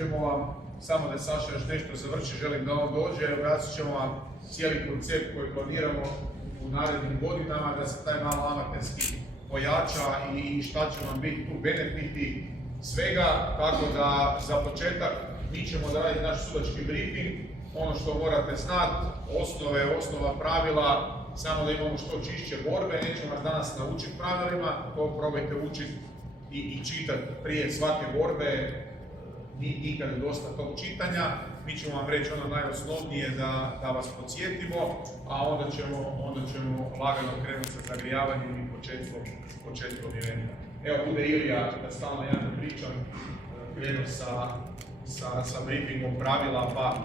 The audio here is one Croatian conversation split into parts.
ćemo vam, samo da Saša još nešto završi, želim da on dođe, objasnit ćemo vam cijeli koncept koji planiramo u narednim godinama, da se taj malo amaterski pojača i šta će vam biti tu benefiti svega, tako da za početak mi ćemo da raditi naš sudački briefing, ono što morate znati, osnova pravila, samo da imamo što čišće borbe, nećemo vas danas naučiti pravilima, to probajte učiti i čitati prije svake borbe, nikad dosta tog čitanja. Mi ćemo vam reći ono najosnovnije da vas podsjetimo, a onda ćemo lagano krenuti sa zagrijavanjem i početkom eventa. Evo bude Ilija, da stalno ja ne pričam, krenuo sa briefingom pravila, pa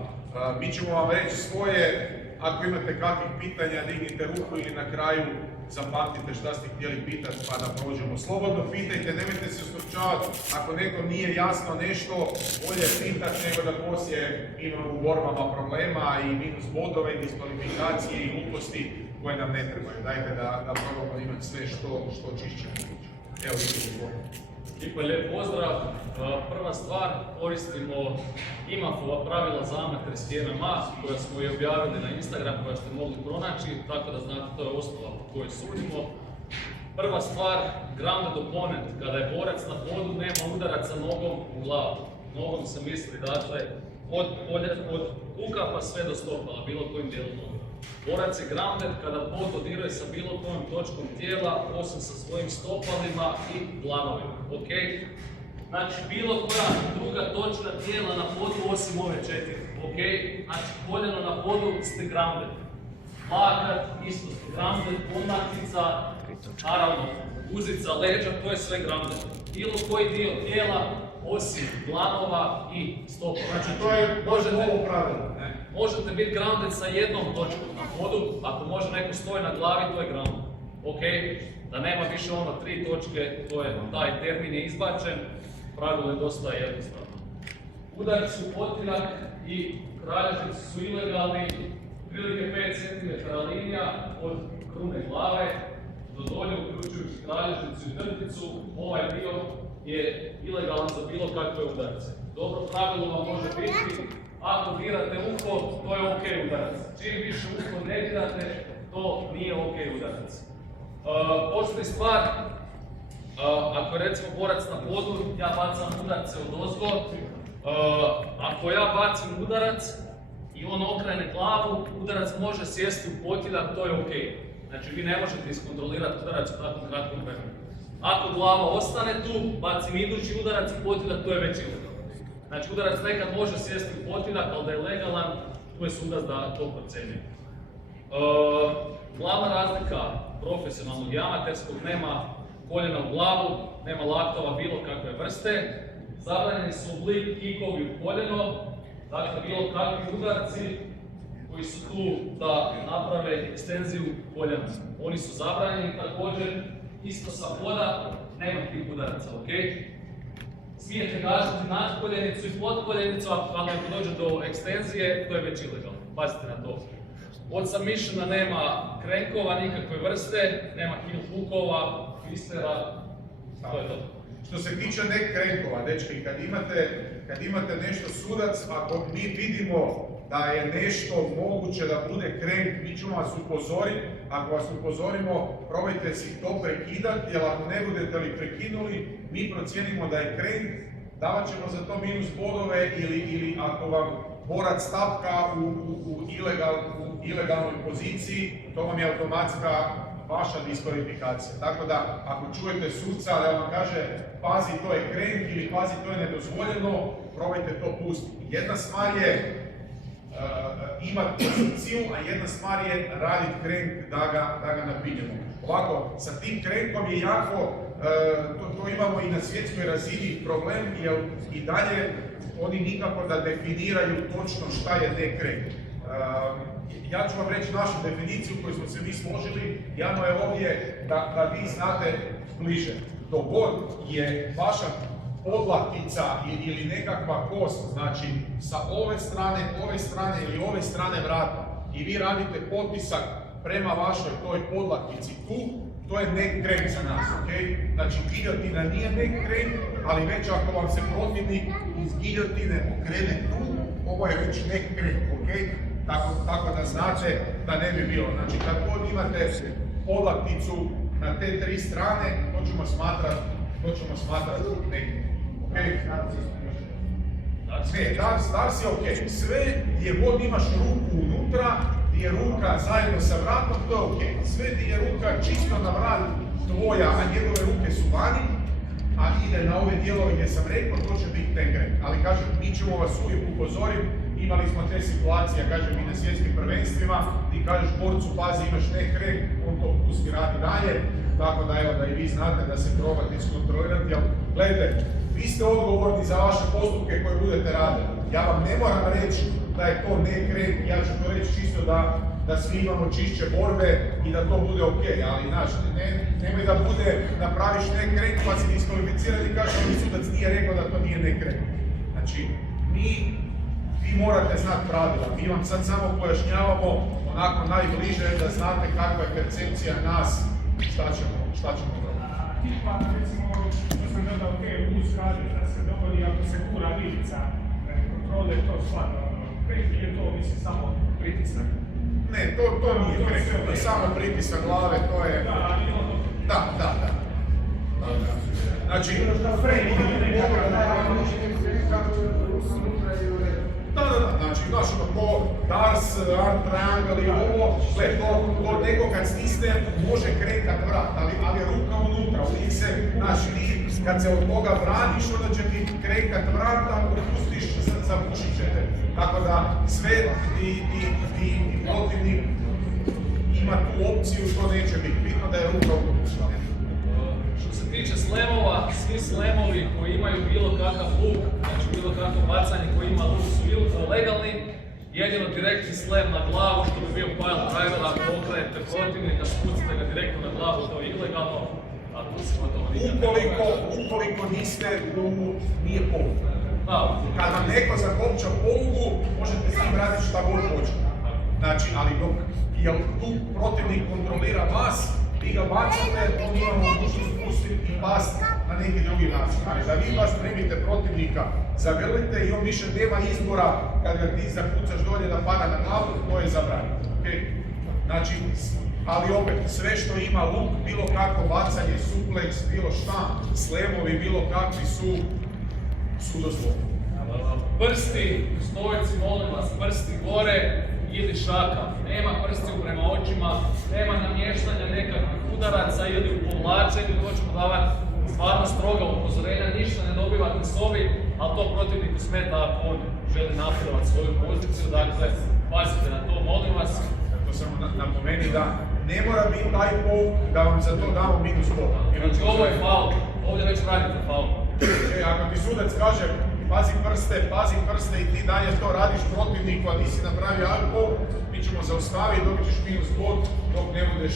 mi ćemo vam reći svoje. Ako imate kakvih pitanja, dignite ruku ili na kraju zapamtite šta ste htjeli pitati pa da prođemo. Slobodno pitajte, nemojte se ustručavati. Ako nekom nije jasno nešto, bolje pitati nego da poslije imamo u borbama problema i minus bodove i diskvalifikacije i gluposti koje nam ne trebaju. Dajte da probamo imati sve što čišće moguće. Evo vidimo. Ekipa, lijep pozdrav. Prva stvar, koristimo IMAF-ova pravila za amaterski MMA koja smo i objavili na Instagram, koja ste mogli pronaći, tako da znate to je osnova po kojoj sudimo. Prva stvar, grounded opponent, kada je borac na podu nema udaraca nogom u glavu. Nogom se misli, dakle, od kuka pa sve do stopala, bilo kojim dijelom noge. Borac je grounded kada pod dodiruje sa bilo kojom točkom tijela, osim sa svojim stopalima i dlanovima. Ok? Znači, bilo koja druga točka tijela na podu osim ove 4. Ok? Znači, koljeno na podu ste grounded. Lakat, isto ste grounded, omlatnica, naravno, guzica, leđa, to je sve grounded. Bilo koji dio tijela osim dlanova i stopa. Znači, to je ovo pravilo. Možete biti grounded sa jednom točkom na podu, ako može neko stoji na glavi, to je grounded. Ok? Da nema više ono 3 točke, to je, taj termin je izbačen, pravilo je dosta jednostavno. Udarci u potinak i kralježnici su ilegalni, prilike 5 cm linija od krune glave do dolje, uključujući kralježnicu i trticu. Ovaj dio je ilegalan za bilo kakve udarce. Dobro pravilo vam može biti, ako dirate uho, to je ok udarac. Čim više uho ne dirate, to nije ok udarac. Postoji stvar, ako je recimo borac na podu, ja bacam udarce odozgo. Ako ja bacim udarac i on okrene glavu, udarac može sjesti u potiljak, to je ok. Znači vi ne možete iskontrolirati udarac u takvom kratkom vremenu. Ako glava ostane tu, bacim idući udarac i potiljak, to je već ilegalno. Znači udarac nekad može sjesti u potiljak, ali da je legalan, tu je sudac da to procjenjuje. Glavna razlika profesionalnog i amaterskog, nema koljena u glavu, nema laktova bilo kakve vrste. Zabranjeni su oblik kikovi u koljeno, dakle bilo kakvi udarci koji su tu da naprave ekstenziju koljena. Oni su zabranjeni također, isto sa poda, nema tih udaraca, ok? Smijete gažiti nadkoljenicu i podkoljenicu, ali ako dođe do ekstenzije, to je već ilegalno. Pazite na to. Od submissiona nema krenkova, nikakve vrste, nema heel hookova, twistera, to je to. Što se tiče nek krenkova, dečki, kad imate nešto sudac, ako mi vidimo da je nešto moguće da bude krenk, mi ćemo vas upozoriti. Ako vas upozorimo, probajte si to prekidati, jer ako ne budete li prekinuli, mi procijenimo da je krenk, davat ćemo za to minus bodove ili ako vam borac tapka u ilegalnoj poziciji, to vam je automatska vaša diskvalifikacija. Tako da, ako čujete suca da vam kaže pazi to je krenk ili pazi to je nedozvoljeno, probajte to pustiti. Jedna stvar je imati poziciju, a jedna stvar je raditi krenk da ga napinjemo. Ovako, sa tim krenkom je jako, to imamo i na svjetskoj razini problem, jer i dalje oni nikako da definiraju točno šta je ne krenk. Ja ću vam reći našu definiciju koju smo se mi složili, Jano je ovdje da vi znate bliže. Dok god je vaša podlaktica ili nekakva kost, znači sa ove strane ili ove strane vrata i vi radite potisak prema vašoj toj podlaktici tu, to je neck crank za nas, ok? Znači giljotina nije neck crank, ali već ako vam se protivnik iz giljotine okrene tu, ovo je već nek krek, ok? Tako da znate da ne bi bilo. Znači kad god imate olakticu na te tri strane, to ćemo smatrati nekim. Ok? Ne, Dars je ok. Sve gdje god imaš ruku unutra, gdje je ruka zajedno sa vratom, to je ok. Sve gdje je ruka čisto na vrat tvoja, a njegove ruke su vani, a ide na ove dijelove gdje sam rekao, to će biti ten krek. Ali kažem, mi ćemo vas uvijek upozoriti, imali smo te situacije, kažem i na svjetskim prvenstvima, ti kažeš borcu, pazi, imaš nek krek, on to pusti, radi dalje, tako da evo da i vi znate da se probate iskontrolirati, ali gledajte, vi ste odgovorni za vaše postupke koje budete radili. Ja vam ne moram reći da je to nek krek, ja ću to reći čisto da svi imamo čišće borbe i da to bude ok, ali znaš, nemoj da bude, napraviš nek krek pa si diskvalificiran i kažeš ali sudac nije rekao da to nije nek krek. Znači, vi morate znati pravila, mi vam sad samo pojašnjavamo onako najbliže da znate kakva je percepcija nas, šta ćemo dobiti. Pa recimo, što sam gledao uz kaže da se dogodi ako se gura vilica kontrole, to stvarno krek je to, mislim, samo pritisak. Ne, to nije krek, to je samo pritisak glave, to je... Da. Znači... Znači, znaš ono ko Dars, Arm Triangle i ovo, gle, to neko kad stisne može krekat vrat, ali ruka unutra, uvijek se, znači, kad se od toga vratiš, onda će ti krekat vrat, ako pustiš, zapušit će te. Tako da sve i protivnik ima tu opciju, to neće biti bitno da je ruka unutra. Što se tiče slemova, svi slemovi koji imaju bilo kakav luk, znači bilo kakvo bacanje koji ima luk su legalni, jedino direktni slem na glavu, što bi bio pile driver, ako okrenete protivnika, spucite ga direktno na glavu, to je ilegalno, a tu se gotovo nikad Ukoliko niste nije polugu. Kad vam neko zakopča polugu, možete s njim raditi šta god hoćete. Znači, ali dok tu protivnik kontrolira vas, vi ga bacate, on ima mogućnost pustiti i pasti na neki drugi način. Ali da vi baš primite protivnika, zagrlite i on više nema izbora kad ga ti zakucaš dolje da pada na glavu, to je zabranjeno. Okay? Znači, ali opet, sve što ima luk, bilo kakvo bacanje, supleks, bilo šta, slemovi, bilo kakvi su dozvoljeni. Prsti, stojci, molim vas, prsti gore ili šaka. Nema prstiju prema očima, nema namještanja nekakvih udaraca ili u povlačenju, to ćemo davati stvarno stroga upozorenja, ništa ne dobivate s ovim, ali to protivniku smeta ako on želi napredovati svoju poziciju, dakle, pazite na to, molim vas. To sam napomeni da ne mora biti taj pouk da vam za to damo minus bod. Znači ovo je faul, ovdje već radite faul. Ako ti sudac kaže pazi prste i ti dalje to radiš protivniku, a nisi napravio alkohol, mi ćemo zaustaviti, dobit ćeš minus bod dok ne budeš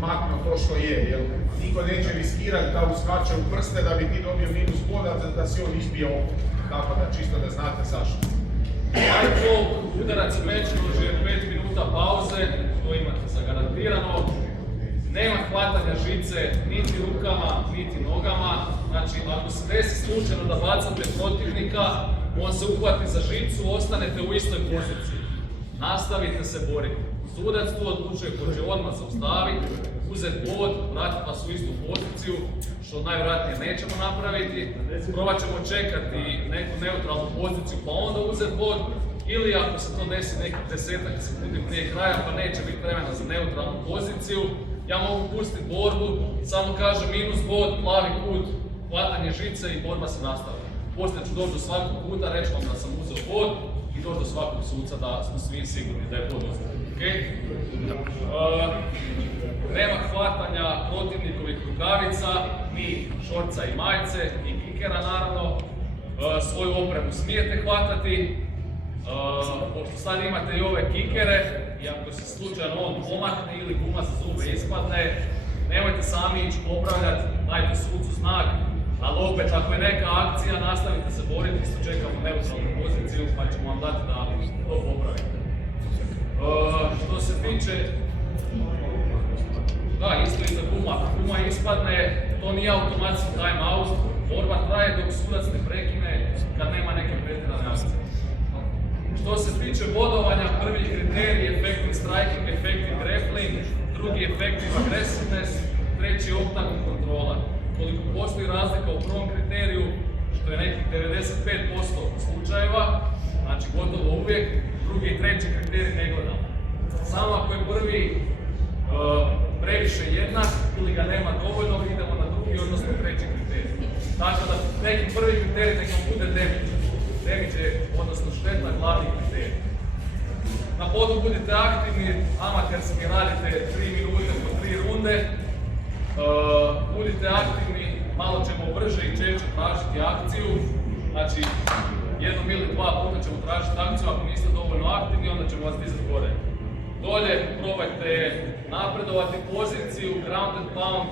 maknuo to što je, jer niko neće riskirati da uskače u prste da bi ti dobio minus bod, da si on izbio ovo. Tako da čisto da znate zašto. Alkohol, udarac meč duže 5 minuta pauze, to imate zagarantirano. Nema hvatanja žice niti rukama, niti nogama. Znači, ako se desi slučajno da bacate protivnika, on se uhvati za žicu, ostanete u istoj poziciji. Nastavite se boriti. Sudac tu odlučuje ko će odmah zaustaviti, uzeti bod, vratiti vas u istu poziciju, što najvjerojatnije nećemo napraviti. Probat ćemo čekati neku neutralnu poziciju pa onda uzeti bod, ili ako se to desi nekih 10-ak sekundi prije kraja pa neće biti vremena za neutralnu poziciju, ja mogu pustiti borbu, samo kaže minus bod, plavi kut, hvatanje žice i borba se nastavlja. Poslije ću doći do svakog puta, reći vam da sam uzeo bod i doći do svakog suca da smo svi sigurni da je to dosta. Okay? Nema hvatanja protivnikovih rukavica, ni šorca i majice, ni kikera naravno. Svoju opremu smijete hvatati. Pošto sad imate i ove kikere, i ako se slučajno on pomakne ili guma za zube ispadne, nemojte sami ići popravljati, dajte sucu znak, ali opet ako je neka akcija, nastavite se boriti, isto čekamo neutralnu poziciju pa ćemo vam dati da to popravite. Što se tiče, da, isto i za guma, ako guma ispadne, to nije automatski time out, borba traje dok sudac ne prekine kad nema neke pretjerane akcije. Što se tiče bodovanja, prvi kriterij effective striking, effective grappling, drugi effective aggressiveness, treći octagon kontrola. Koliko postoji razlika u prvom kriteriju, što je nekih 95% slučajeva, znači gotovo uvijek, drugi i treći kriterij ne gledamo. Samo ako je prvi previše jednak ili ga nema dovoljno, idemo na drugi, odnosno treći kriterij. Tako da neki prvi kriterij neka bude damage. Damage je, odnosno šteta, glavni kriterij. Na podu budite aktivni, amaterski radite 3 minute po 3 runde. Budite aktivni, malo ćemo brže i češće tražiti akciju. Znači, jednom ili dva puta ćemo tražiti akciju, ako niste dovoljno aktivni, onda ćemo vas dizati gore. Dolje probajte napredovati poziciju, ground and pound,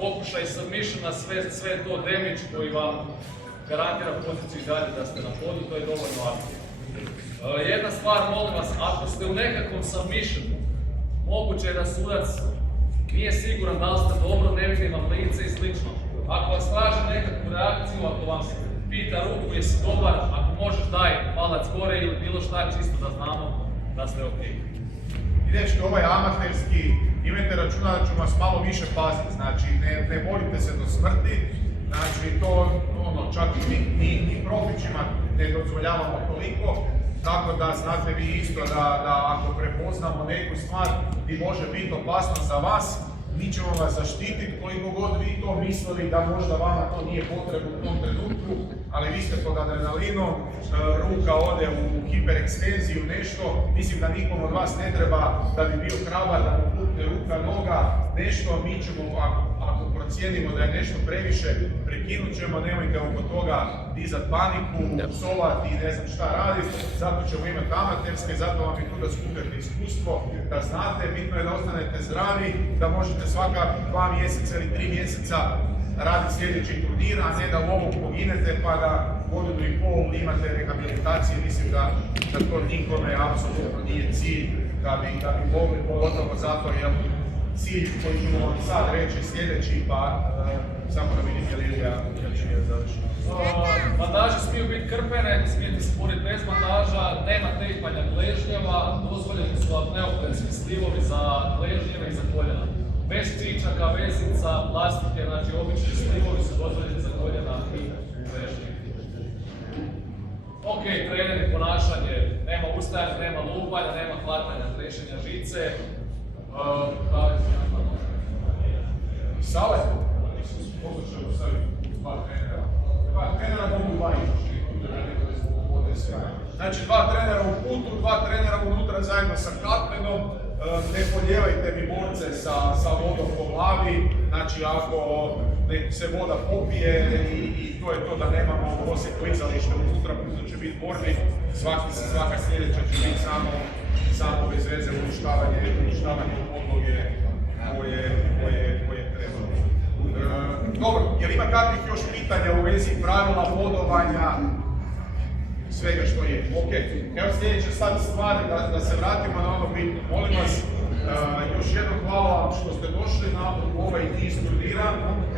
pokušaj submissiona, sve to damage koji vam garantira poziciju i dalje da ste na podu, to je dovoljno aktivno. Jedna stvar, molim vas, ako ste u nekakvom submissionu, moguće je da sudac nije siguran da li ste dobro, ne vidi vam lice i slično. Ako vas traži nekakvu reakciju, ako vam pita ruku jesi dobar, ako možeš daj palac gore ili bilo šta, čisto da znamo da ste ok. I dečki, ovaj amaterski, imajte računa da ću vas malo više paziti, znači ne borite se do smrti, znači to čak ni profićima ne dozvoljavamo toliko, tako da znate vi isto da ako prepoznamo neku stvar i može biti opasno za vas, mi ćemo vas zaštititi koliko god vi to mislili da možda vama to nije potrebno u tom trenutku, ali vi ste pod adrenalinom, ruka ode u hiperekstenziju, nešto, mislim da nikom od vas ne treba da bi bio hrabar, da mu pukne ruka, noga, nešto, mi ćemo, ako procijenimo da je nešto previše, prekinut ćemo, nemojte oko toga dizat paniku, psovati i ne znam šta raditi, zato ćemo imati amaterske, zato vam je tu da skupljate iskustvo, da znate, bitno je da ostanete zdravi, da možete svaka 2 mjeseca ili 3 mjeseca raditi sljedeći turnir, a ne da u ovom poginete pa da godinu i pol imate rehabilitacije, mislim da to nikome apsolutno nije cilj da bi mogli, pogotovo zato jer cilj koji ćemo vam sad reći sljedeći, pa samo da vidim je li Ilija završila. Bandaže smiju biti krpene, smijete se boriti bez bandaža, nema tejpanja gležnjeva, dozvoljeni su neoprenski slivovi za gležnjeve i za koljena. Bez čičaka, vezica, plastike, znači obični slivovi su dozvoljeni za koljena i gležnjeve. Ok, treneri, ponašanje, nema ustajanja, nema lupanja, nema hvatanja, trešenja žice. Sale? Možda ćemo staviti 2 trenera. 2 trenera mogu 2 izvršiti. Znači 2 trenera u putu, 2 trenera unutra zajedno sa kaptenom. Ne polijevajte mi borce sa vodom po glavi. Znači ako se voda popije i to je to da nemamo poslije klizalište unutra, puno će biti borbi. Svaka sljedeća će biti samo bez veze uništavanje podloge koje treba. Dobro, je li ima kakvih još pitanja u vezi pravila bodovanja, svega što je? Ok, evo sljedeća sad stvar, da se vratimo na ono bitno. Molim vas, još jednom hvala vam što ste došli na ovaj niz turnira.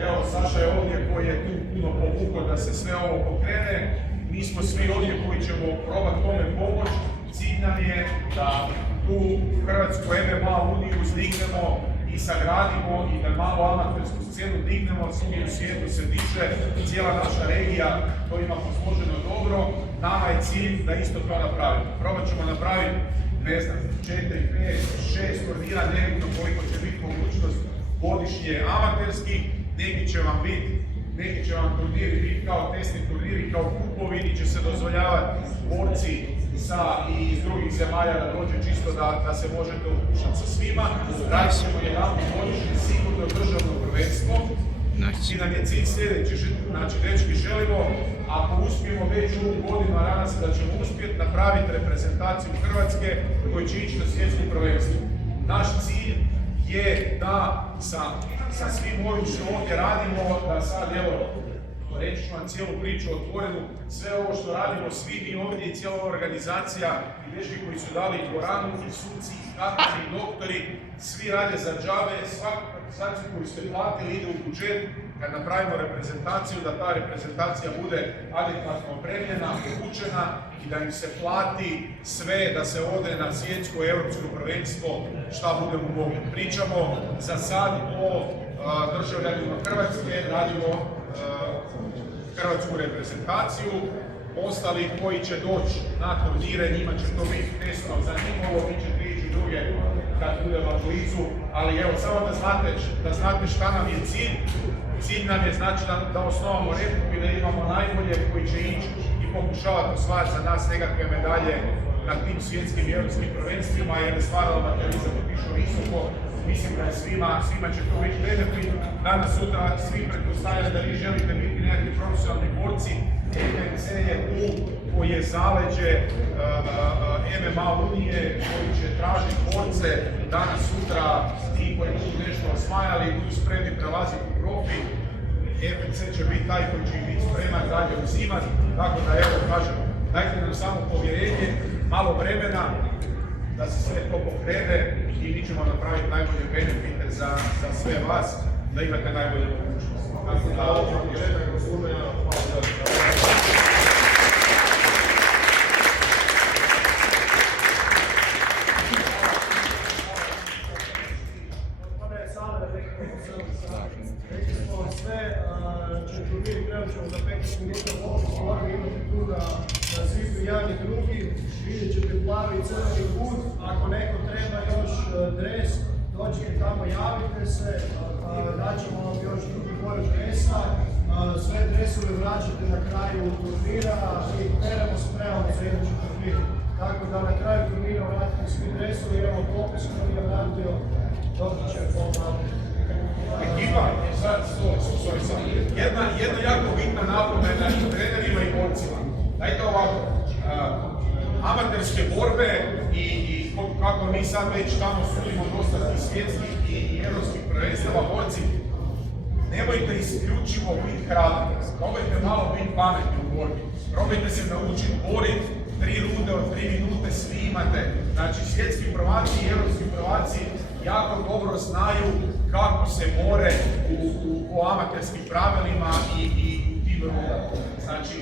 Evo, Saša je ovdje koji je tu puno povukao da se sve ovo pokrene. Mi smo svi ovdje koji ćemo probati tome pomoći. Cilj nam je da tu Hrvatsku MMA uniju uzdignemo i sagradimo i da malo amatersku scenu dignemo, svugdje u svijetu se diže, cijela naša regija to ima posloženo dobro, nama je cilj da isto to napravimo. Probat ćemo napraviti, ne znam, 4, 5, 6 turnira, nebitno koliko će biti mogućnost godišnje amaterskih, neki će vam turniri biti kao testni turniri, kao kupovi, gdje će se dozvoljavati borci iz drugih zemalja da dođe čisto da se možete ukušati sa svima. Radit ćemo jedan godišnje sigurno državno prvenstvo. I nam je cilj sljedeći, znači dečki želimo, ako uspijemo već ovu godinu, a nadam se da ćemo uspjeti napraviti reprezentaciju Hrvatske koji će ići na svjetsko prvenstvo. Naš cilj je da sa svim ovim što ovdje radimo, da sad evo, reći ću vam cijelu priču otvorenu, sve ovo što radimo, svi mi ovdje i cijela organizacija i dečki koji su dali dvoranu, i suci, i katani, i doktori, svi rade za džabe, svaku organizaciju koju ste platili ide u budžet, kad napravimo reprezentaciju, da ta reprezentacija bude adekvatno opremljena, obučena i da im se plati sve da se ode na svjetsko i europsko prvenstvo šta budemo mogli. Pričamo za sad o državljanima Hrvatske, radimo hrvatsku reprezentaciju, ostali koji će doći na turnire, njima će to biti testno zanimljivo, bit će prijeći druge kad bude na blizu, ali evo, samo da znate šta nam je cilj. Cilj nam je znači da osnovamo repu i da imamo najbolje koji će ići i pokušavati osvajati za nas nekakve medalje na tim svjetskim i europskim prvenstvima, jer je stvarno amaterizam otišao visoko. Mislim da je svima će to biti benefit. Danas sutra svi pretpostavljaju da vi želite biti nekakvi profesionalni borci. FMC je tu koji je zaleđe MMA unije, koji će tražiti borce danas sutra, ti koji budu nešto osvajali, tu spremni prelaziti u profi. FMC će biti taj koji će ih biti spreman dalje uzimati, tako da evo kažem, dajte nam samo povjerenje, malo vremena da se sve to pokrene i mi ćemo napraviti najbolje benefite za sve vas, da imate najbolje mogućnosti. Tako da ovo je početak služenja. Za 15 minuta mogu imati tu na zidu jedan i drugi, vidjet ćete plavi i crveni kut, ako neko treba još dres, dođite tamo, javite se, daćemo vam još drugi boju dresa, sve dresove vraćate na kraju turnira i peremo spremamo za idući turnir. Tako da na kraju turnira vratite svi dresovi, imamo popis koji je vratio, dobit će Ekipa, jedna jako bitna napomena i trenerima i borcima. Dajte ovako, amaterske borbe i kako mi sad već tamo sudimo dosta i svjetskih i europskih prvenstava borci, nemojte isključivo biti hrabri, probajte malo biti pametni u borbi, probajte se naučiti boriti 3 runde od 3 minute, svi imate. Znači svjetski prvaci i europski prvaci jako dobro znaju kako se bore po amaterskim pravilima i tim rundama. Znači,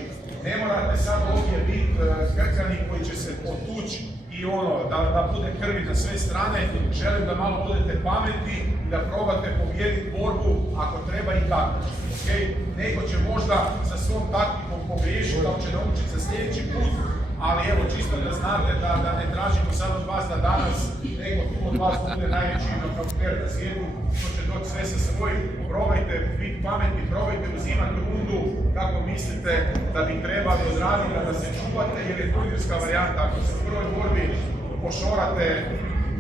ne morate sad ovdje biti krkani koji će se potući i da bude krvi na sve strane. Želim da malo budete pametni i da probate pobijediti borbu ako treba i tako. Okay? Neko će možda sa svom taktikom pogriješiti, da će naučiti za sljedeći put, ali evo čisto da znate da ne tražimo sad od vas da danas neko tu od vas bude najveći knokauter na svijetu, ko će doći sve sa svojim. Probajte biti pametni, probajte uzimati rundu kako mislite da bi trebali odraditi, da se čuvate, jer je turnirska varijanta. Ako se u prvoj borbi pošorate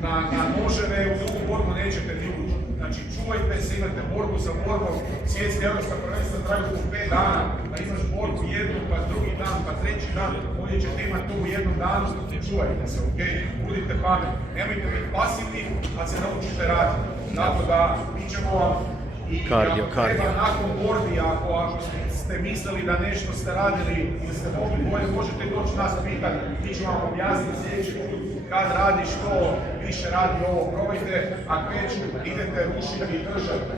na noževe, u drugu borbu nećete ni ući. Znači čuvajte se, imate borbu za borbom, svjetska europska prvenstva traju po 5 dana, da imaš borbu jednu, pa drugi dan, pa treći dan, ovdje ćete imati to u jednom danu, čuvajte se, ok? Budite pametni, nemojte biti pasivni, a se naučite raditi. Tako da mi ćemo vam i ako treba nakon borbi, ako ste mislili da nešto ste radili ili ste mogli bolje, možete doći nas pitati, mi ćemo vam objasniti sljedeći put kad radi što više radi ovo, probajte, ako već idete rušiti i držati.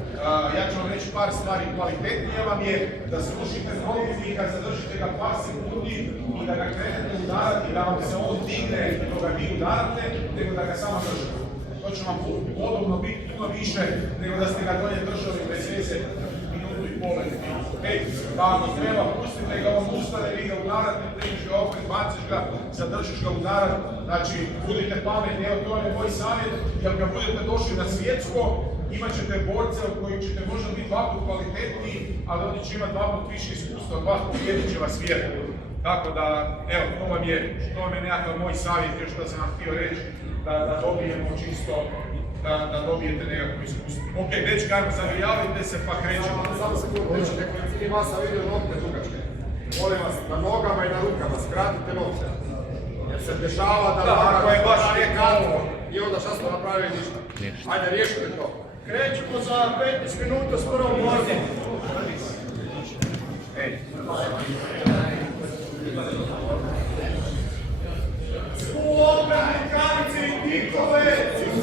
Ja ću vam reći par stvari, kvalitetnije vam je da srušite protivnika, zadržite ga par sekundi i da ga krenete udarati, da vam se on digne i da ga vi udarate, nego da ga samo držite. To će vam podobno biti puno više nego da ste ga dolje držali bez veze minutu i pol. Da ako treba pustite ga, on ustane, vi ga udarate, primiš ga opet, baciš ga, zadržiš ga udarat. Znači, budite pametni, evo to je moj savjet, jer kad budete došli na svjetsko, imat ćete borce od kojih ćete možda biti 2 put kvalitetniji, ali oni će imati 2 put više iskustva od vas, pobijedit će vas vjeru. Tako da, evo, to vam je nekakav moj savjet, još što sam vam htio reći, da dobijemo čisto, da dobijete nekakvo iskustvo. Ok, već kako zavijavajte se pa krećemo. Samo sekundu, ima sam vidio nokte dugačke. Molim vas, na nogama i na rukama, skratite nokte. Jer se dešava da ako je baš kratko i onda šta smo napravili ništa. Ajde, riješite to. Krećemo za 15 minuta s prvom borbom. Uopet rukavice i tikove,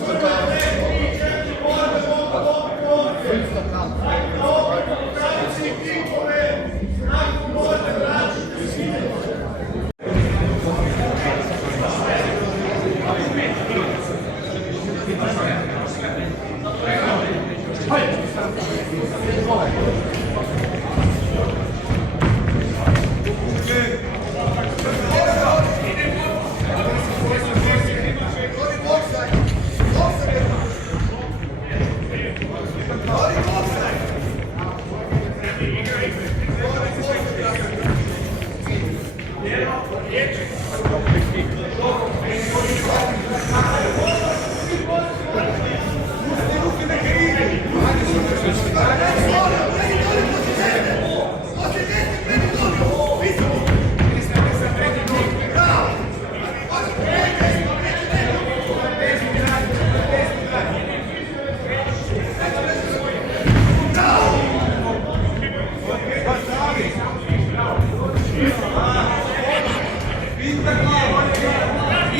prve, 3, 4 borbe mogu dobiti ovdje. Opet rukavice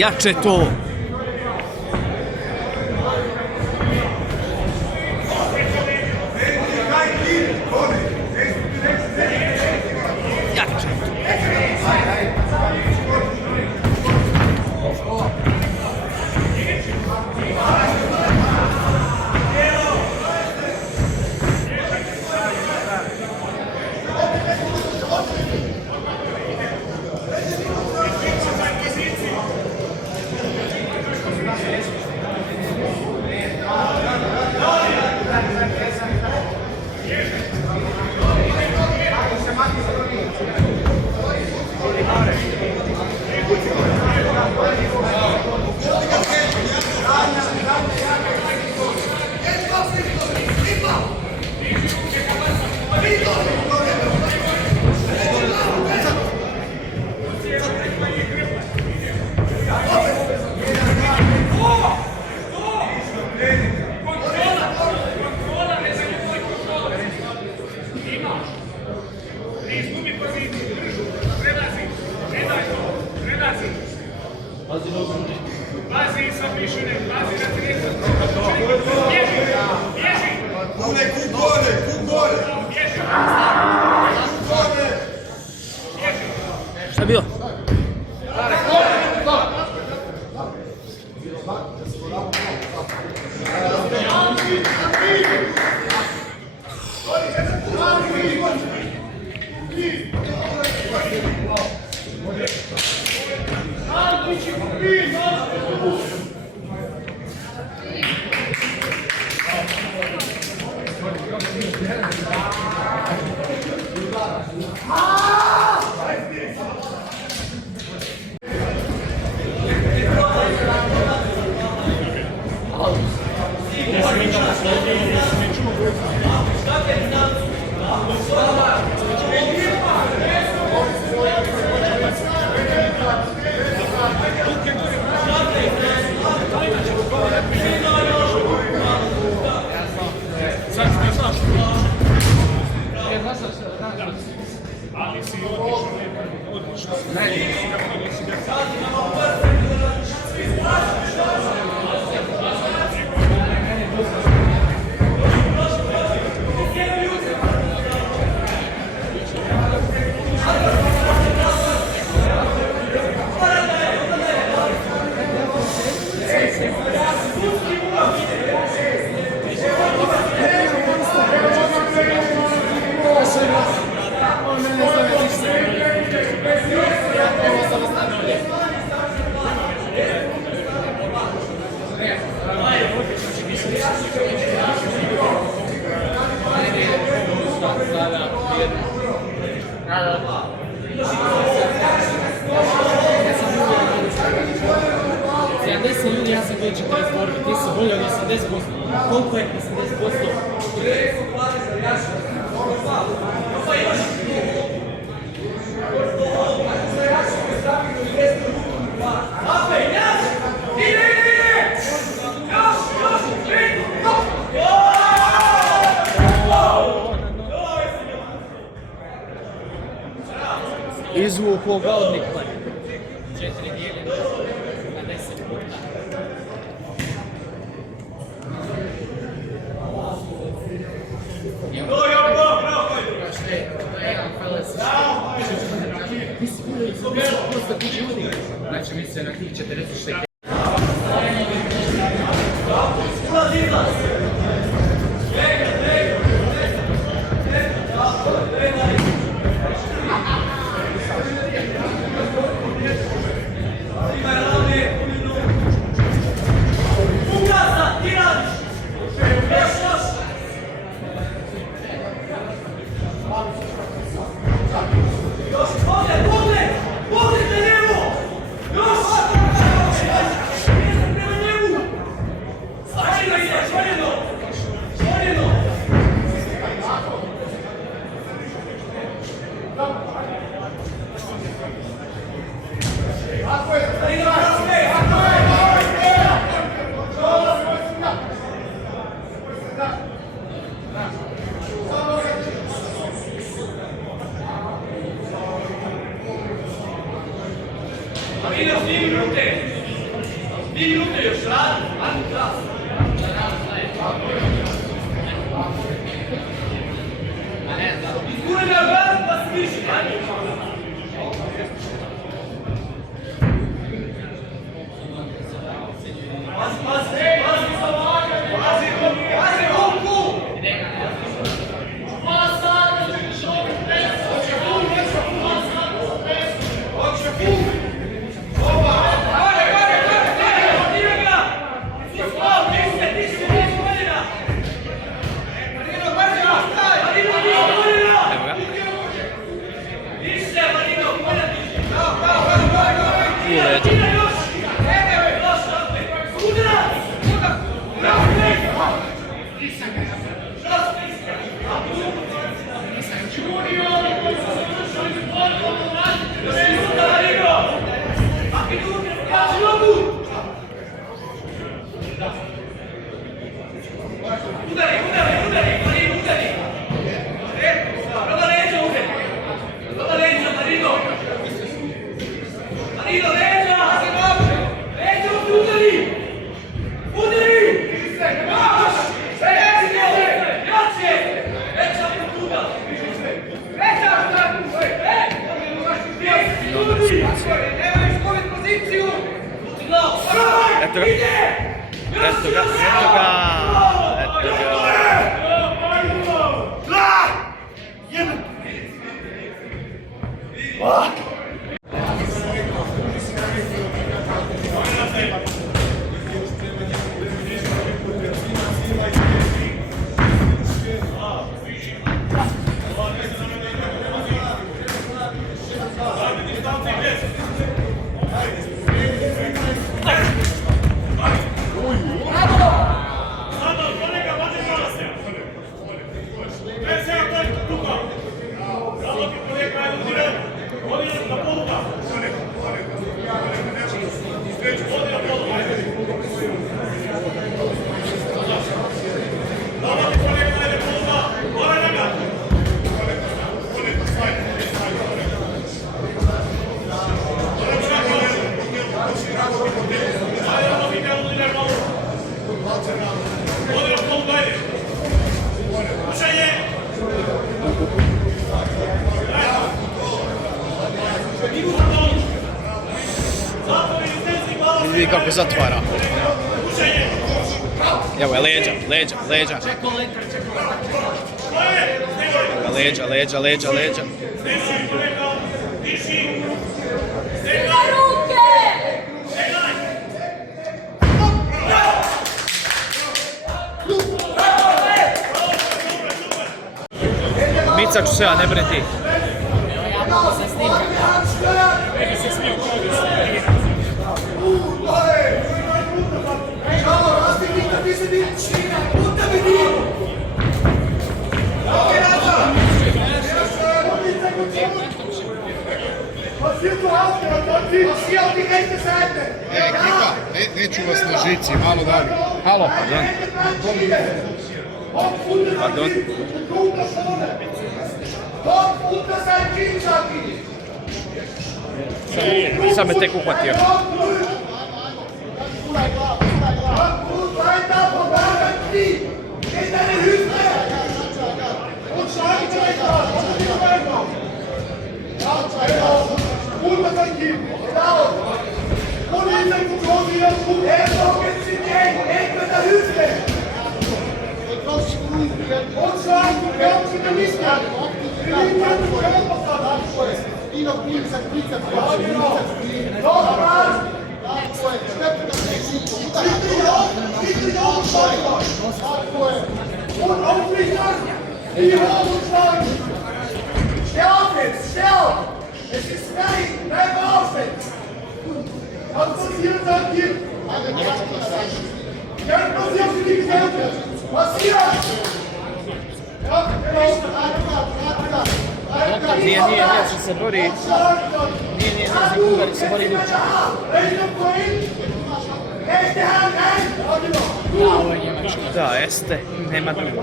Jače to! Jače to! Pazi sa pišenim, pazi na trijesu. Bježi, bježi. Kuk gore! Bježi. Šta je bilo? Ali si odlično. Ljudi, ja sam bio 40 borbi, ti si bolji od 80%. Koliko je 80%? Izvukao ga od Nikla. 4 dijeljene na 10 puta. Ti si bio i 80% tih ljudi. Znači mi se na tih 46. Pogled! Marino, 2 minute! 2 minute još radi, ajmo glas! Izguraj na glas pa se viši, ajde! Pazi ruku! Eto ga. Eto ga. Eto ga. Eto ga. Vidi kako zatvara. Evo je leđa, leđa, leđa. Leđa, leđa, leđa, leđa. Micat ću se ja, ne brini ti. Neću vas na žici, malo dalje. Halo. Pardon. Sam me tek uhvatio. Nije, što se bori. Nije, Bugari se mora ići. Da, ovo je Njemačka. Da, jeste, nema drugo.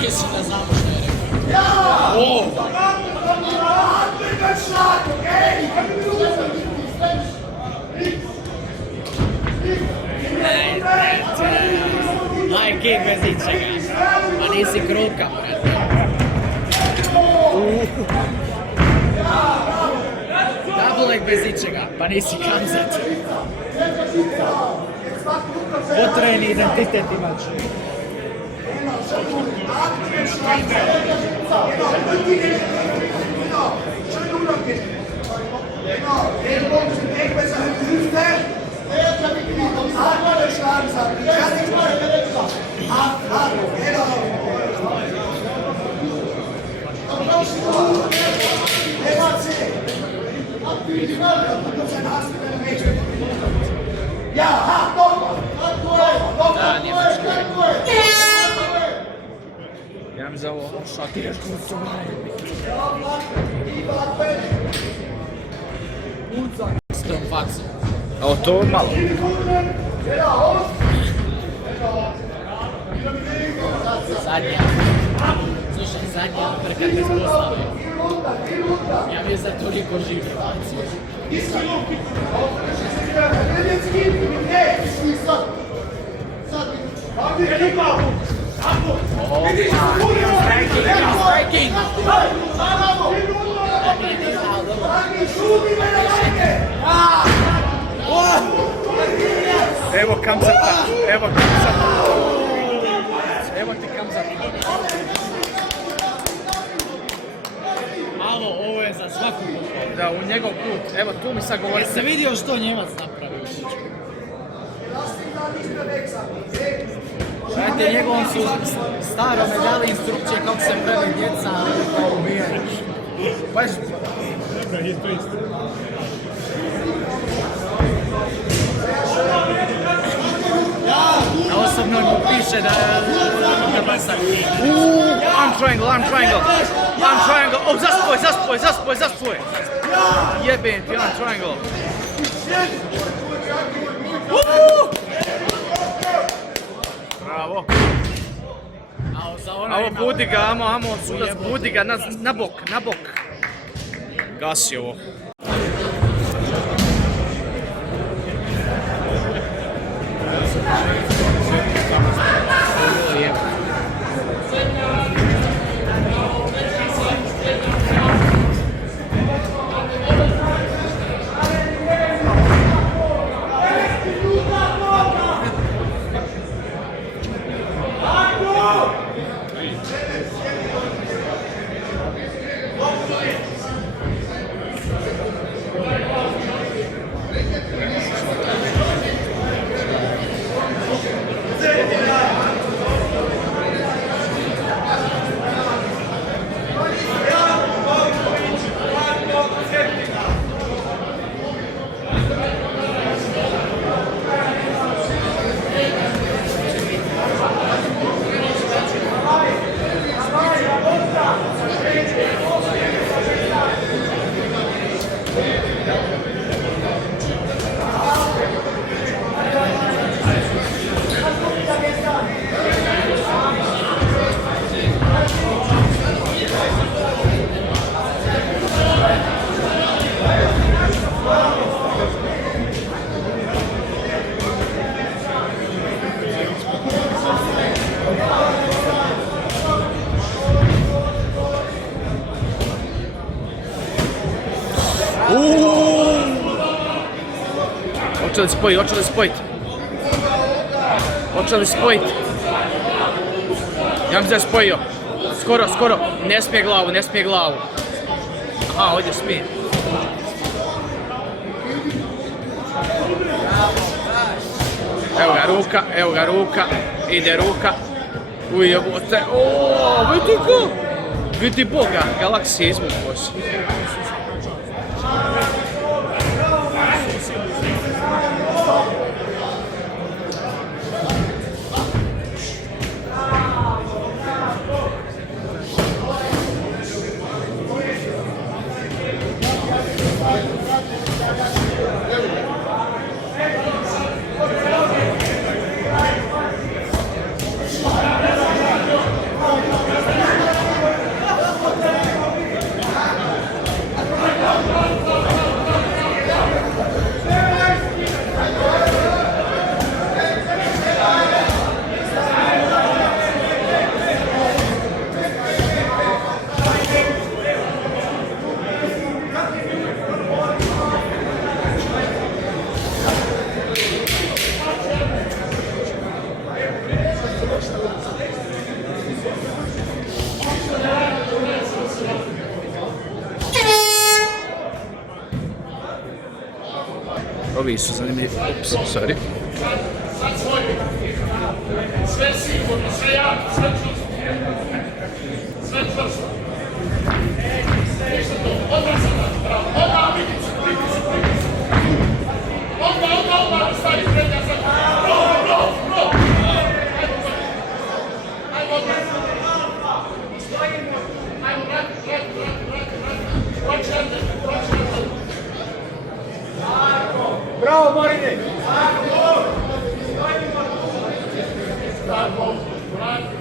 Mislim da znamo što je rekao. High kick bez ičega. Pa nisi kruka, brate. Double leg bez ičega, pa nisi kamzat. Potrajni identitet imaš. Da, Njemačka. Ja mi za ovo šatiraš kucu. Strong faksu. O, to malo. Zadnja. Slušaj, zadnja prkat bez postave. Ja mi je za toliko živ bacio. Striking! Evo kamzata, evo kamzata. Evo ti kamzata. Malo, ovo je za svaku pohvalu. Da, u njegov put. Evo, tu mi sad govori. Jesi vidio što Njemac napravio? Gledajte, njegovom su starome dali instrukcije kako se pravi djeca kao ubijanje. Baš, A osobno mu piše da basa. arm triangle. O, zaspoj. Jebem ti arm triangle. Bravo. Amo budi ga, amo sudac, budi ga na bok. Gasi ovo. Hoće li spojit? Ja mislim da je spojio. Skoro. Ne smije glavu. Aha, ovdje smije. Evo ga ruka. Ide ruka. Ujebote. Ooo, vidi ga. Vidi Boga, galaksije izvuklo se. Ovi su zanimljivi. Ups, sorry. Sve sigurno, sve jako, sve čvrsto. Sve čvrsto. Ništa to, odmah sada, bravo. Odmah, pritisak, pritisak, pritisak. Odmah, stavi prednja sad. Bravo. Ajmo odmah. Ajmo, vrati. Vraći. Bravo, Marine! Tako, vrati.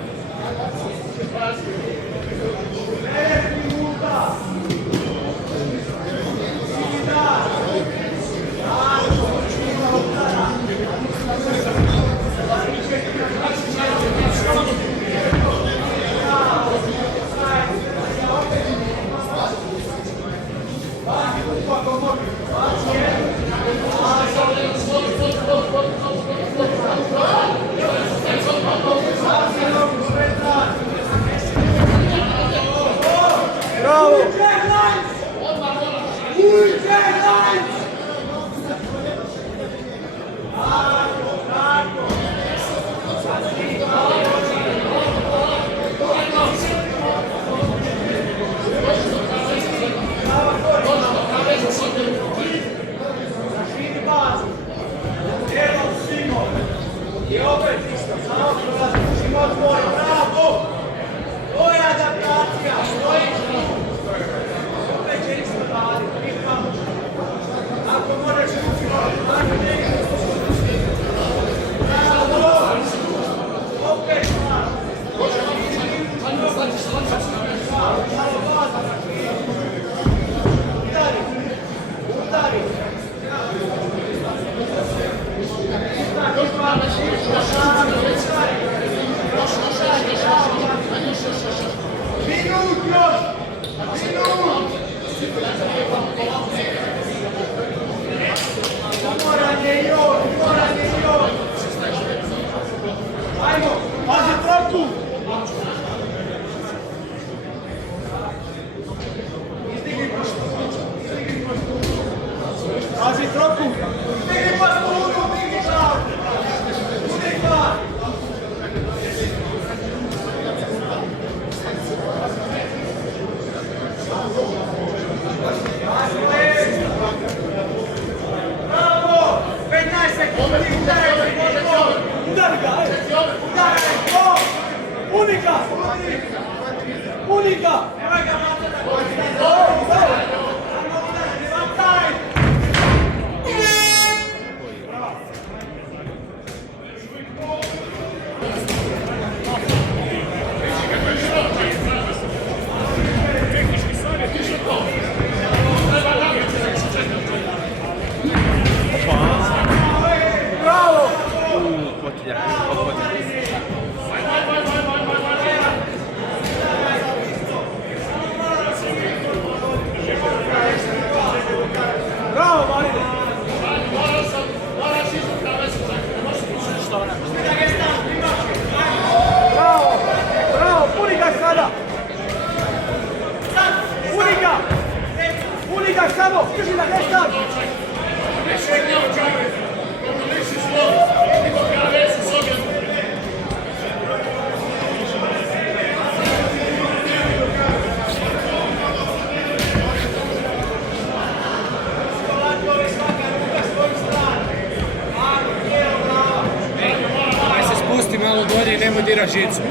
dira žicu.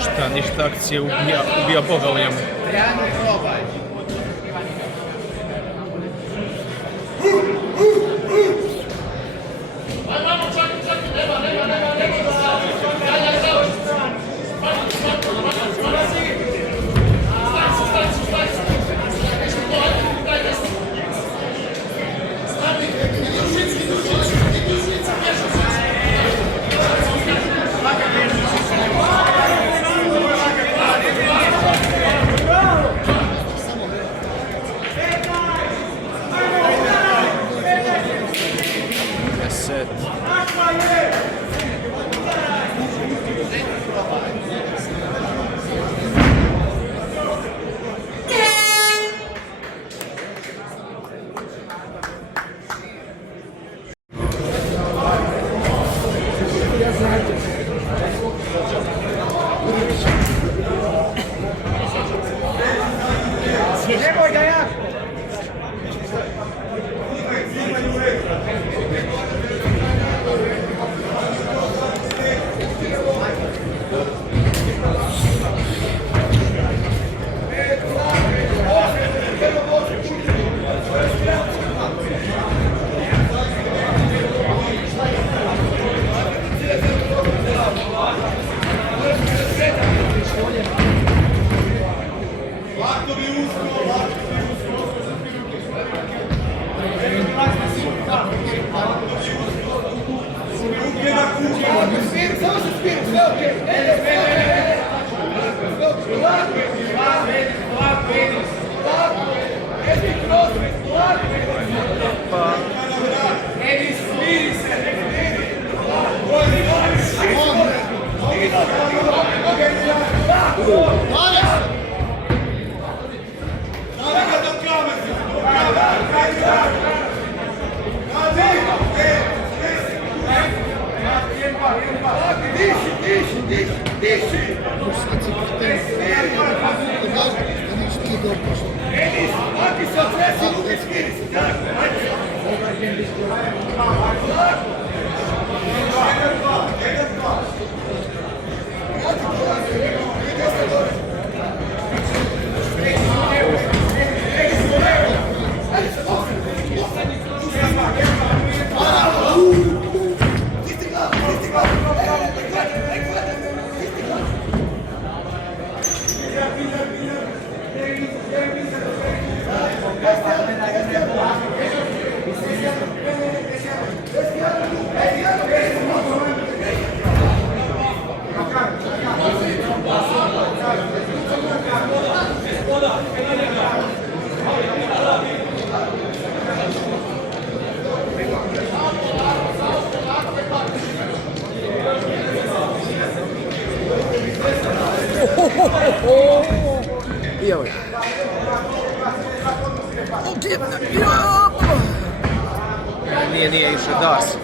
Šta ništa akcije ubija Boga u njemu. Nije išao das.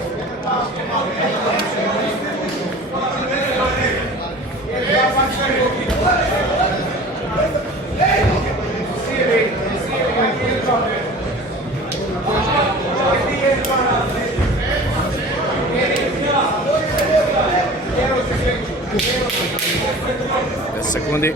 Sekundi.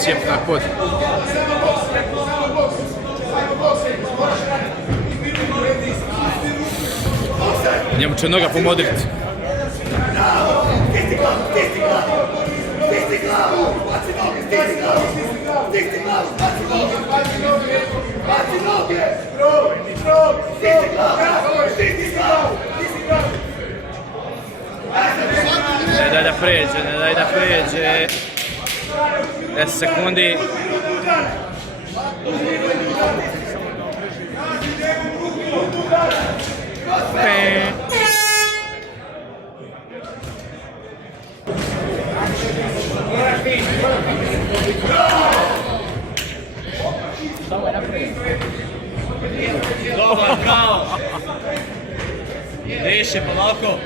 Sjep na kod. Njemu će noga pomodriti. Ne daj da pređe, ne daj da pređe. 10 sekundi. Dobar, bravo! Diši, polako!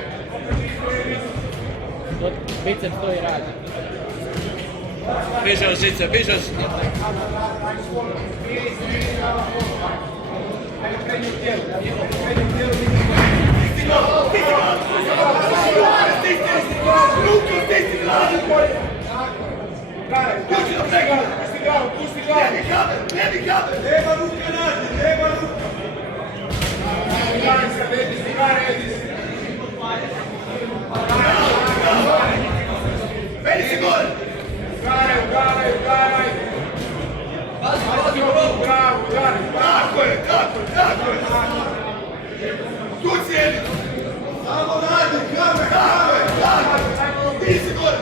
Biceps to i radi. Bižeš, žice, bižeš! Tako je. Tu cijeli. Samo radi, kame. Ti si gore.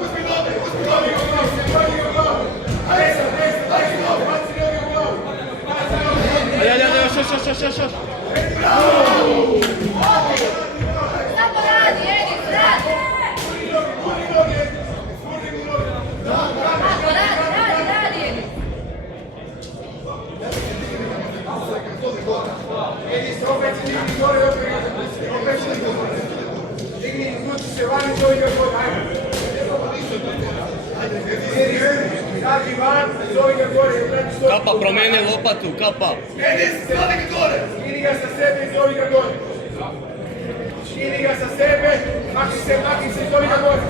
Uzmi noge. Ajde noge, baci noge u glavu. Ajde, još. Samo radi, Edis, radi! Radi, Edis! Edis, opet se digni gore, opet se digni gore. Digni, izvuči se van i to ide gore, ajde. Izađi van, zove ga gore. Kapa, promeni lopatu, kapa! Edis, stavi ga gore. Skini ga sa sebe i zove ga gore. Skini ga sa sebe, makni se i zove ga gore.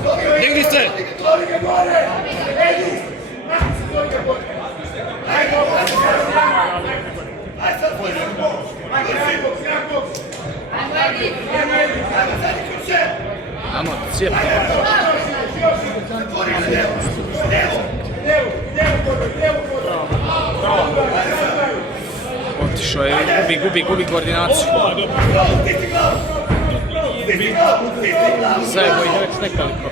Digni se! Zove ga gore! Edis, makni se i zove ga gore. Ajde, opet se gore. Amo, cijepi. Otišao je, gubi koordinaciju. Zajebo ih već nekoliko.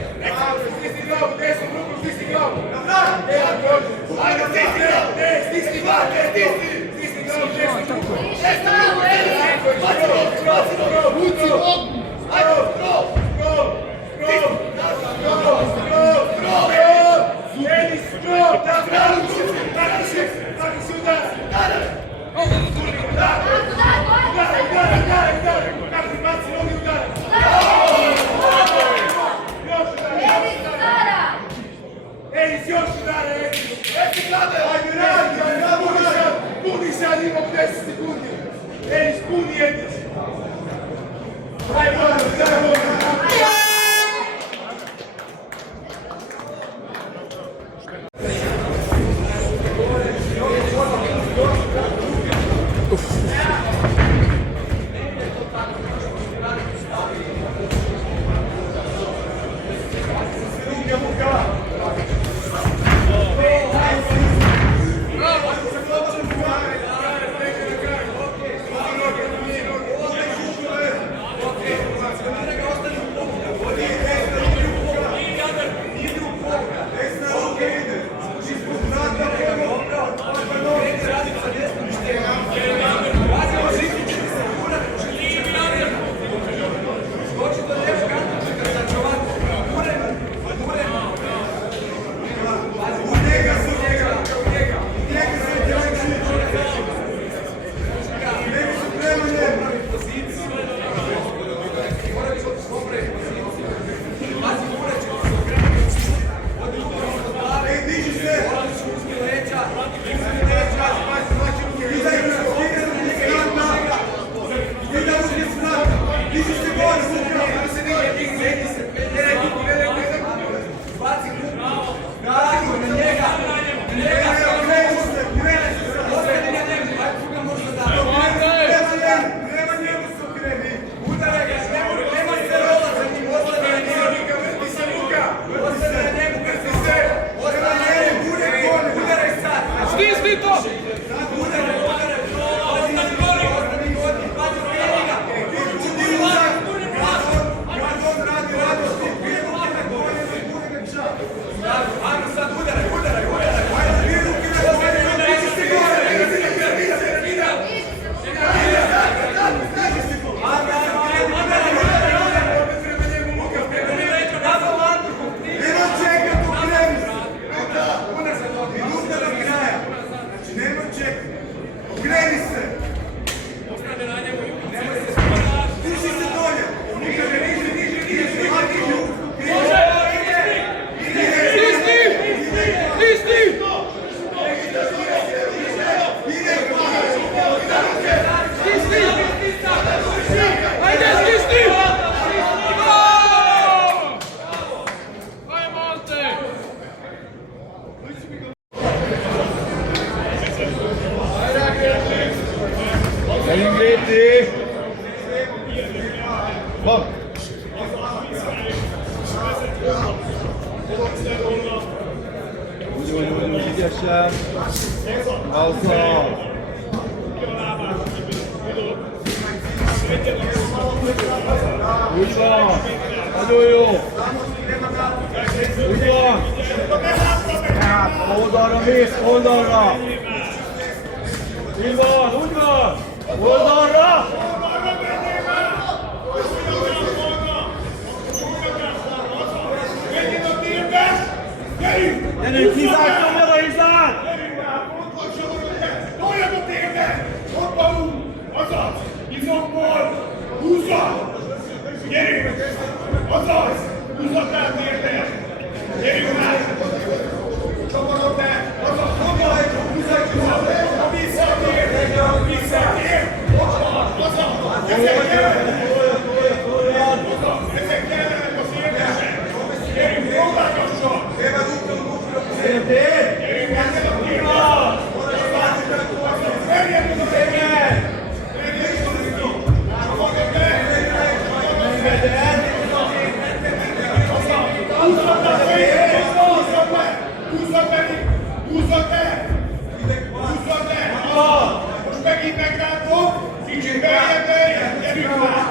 Most megint megrántok, kicsit beljebb, gyerünk már!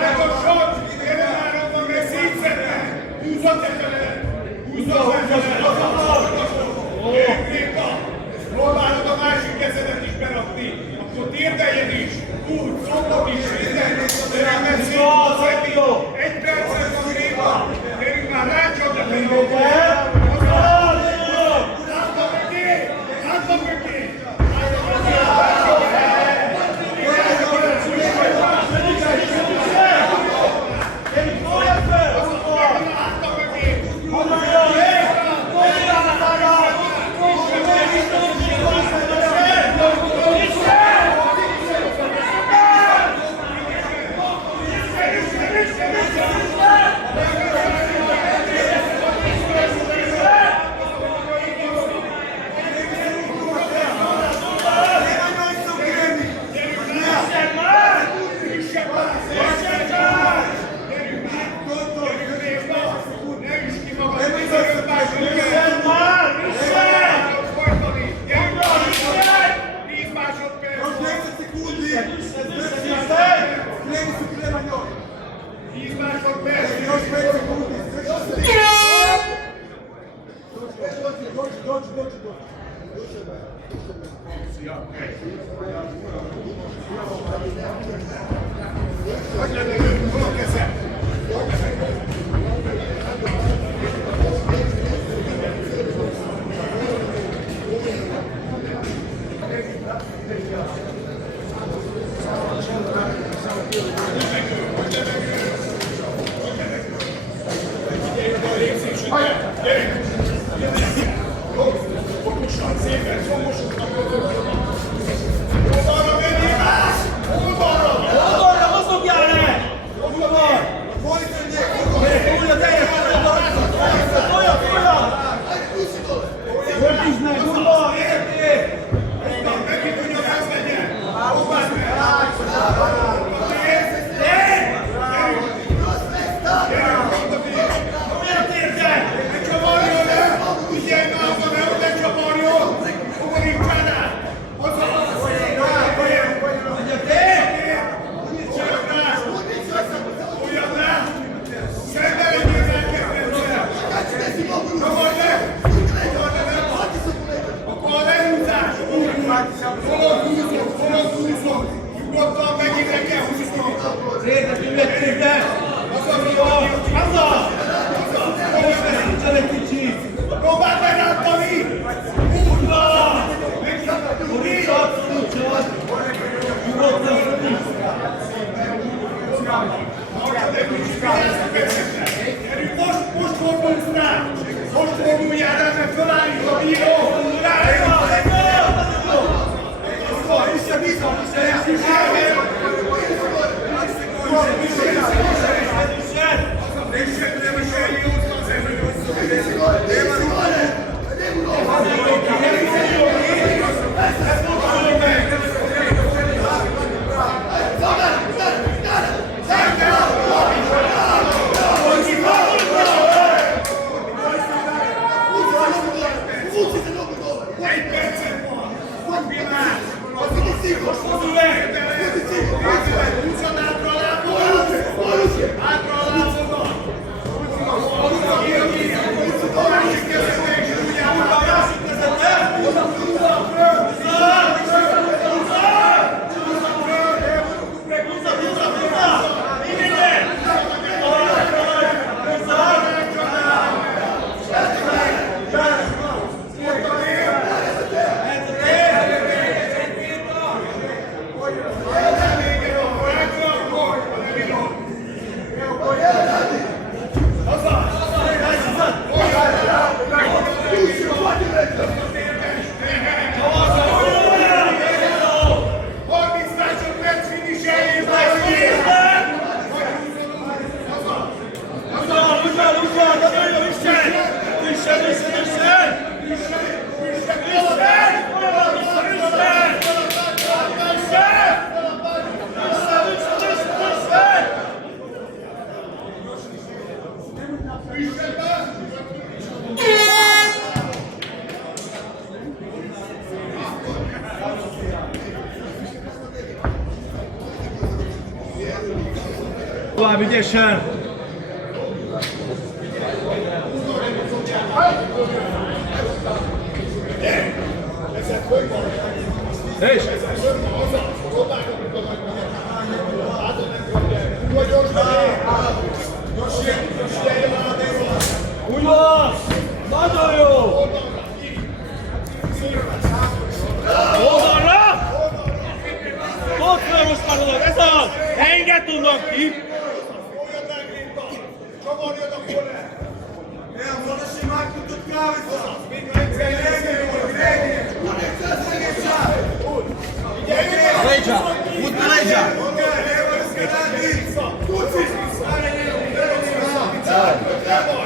Látossad! Gyere már abban, mert szétszednek! Húzzad lefele! Húzzad lefele! Réka! Próbálod a másik kezedet is berakni, akkor térdeljed is! Úgy, szokott is, minden! Gyere meg szétszedni! Egy percet van Réka! Gyerünk már, ráncsad lefele!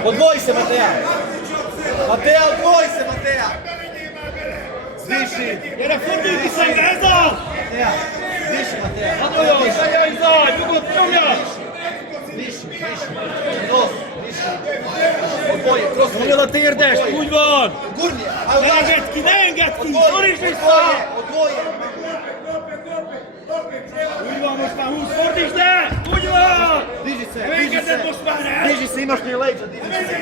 Odvoji se, Mateja! Mateja, odvoji se, Mateja! Zviši! Jer je furdi ti se vezao! Mateja, zviši, Mateja! Odvojo, šta ja izdaj, dugo trvlja! Zviši, dos, zviši! Odvoji, kroz vrlo da ti irdeš, uđ van! Gurni, ajde! Ne engetki, stvoriš mi sa! Odvoji! Uđvamo šta, stvoriš ne! Uđ van! Diži se, diži se! Diži se, imaš li leđa, diži se!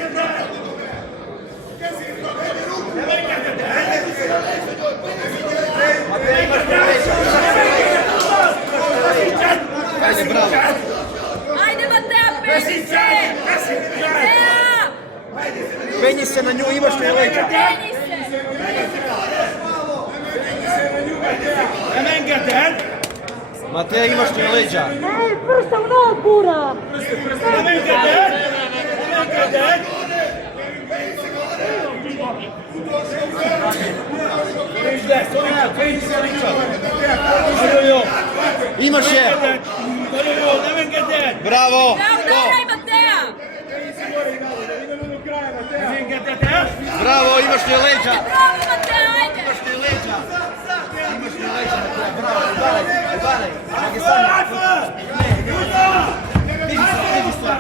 Mateja, imaš li leđa? Ajde, bravo! Ajde, Mateja, penji se! Mateja! Penji se na nju, imaš li leđa? Penji se! Mateja, imaš li leđa? Ej, prstom nog gura! Imaš je! Bravo! Daj, Mateja! Bravo, imaš li leđa? Bravo, Mateja, ajde! Imaš li leđa? Imaš li leđa, Mateja? Bravo, udaraj! Diži se!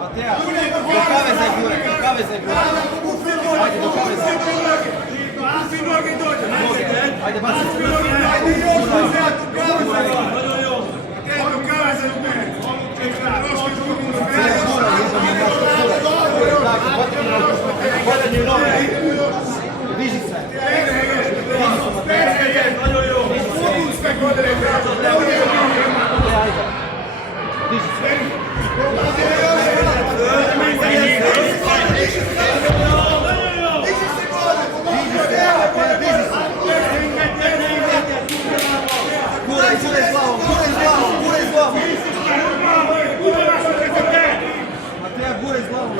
Mateja, do kaveza gure, do kaveza gure! Ajde, do kaveza! Ajde, baci! Diži se! Mateja, gure iz glavu!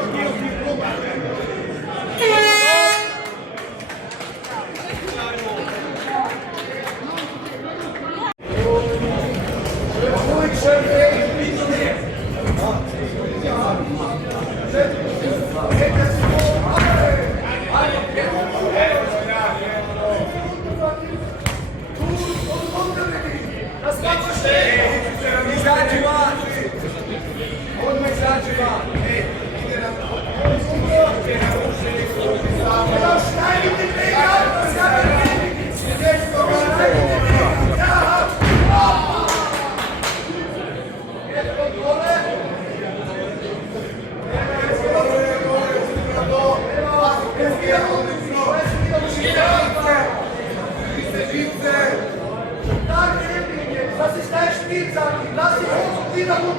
Idemo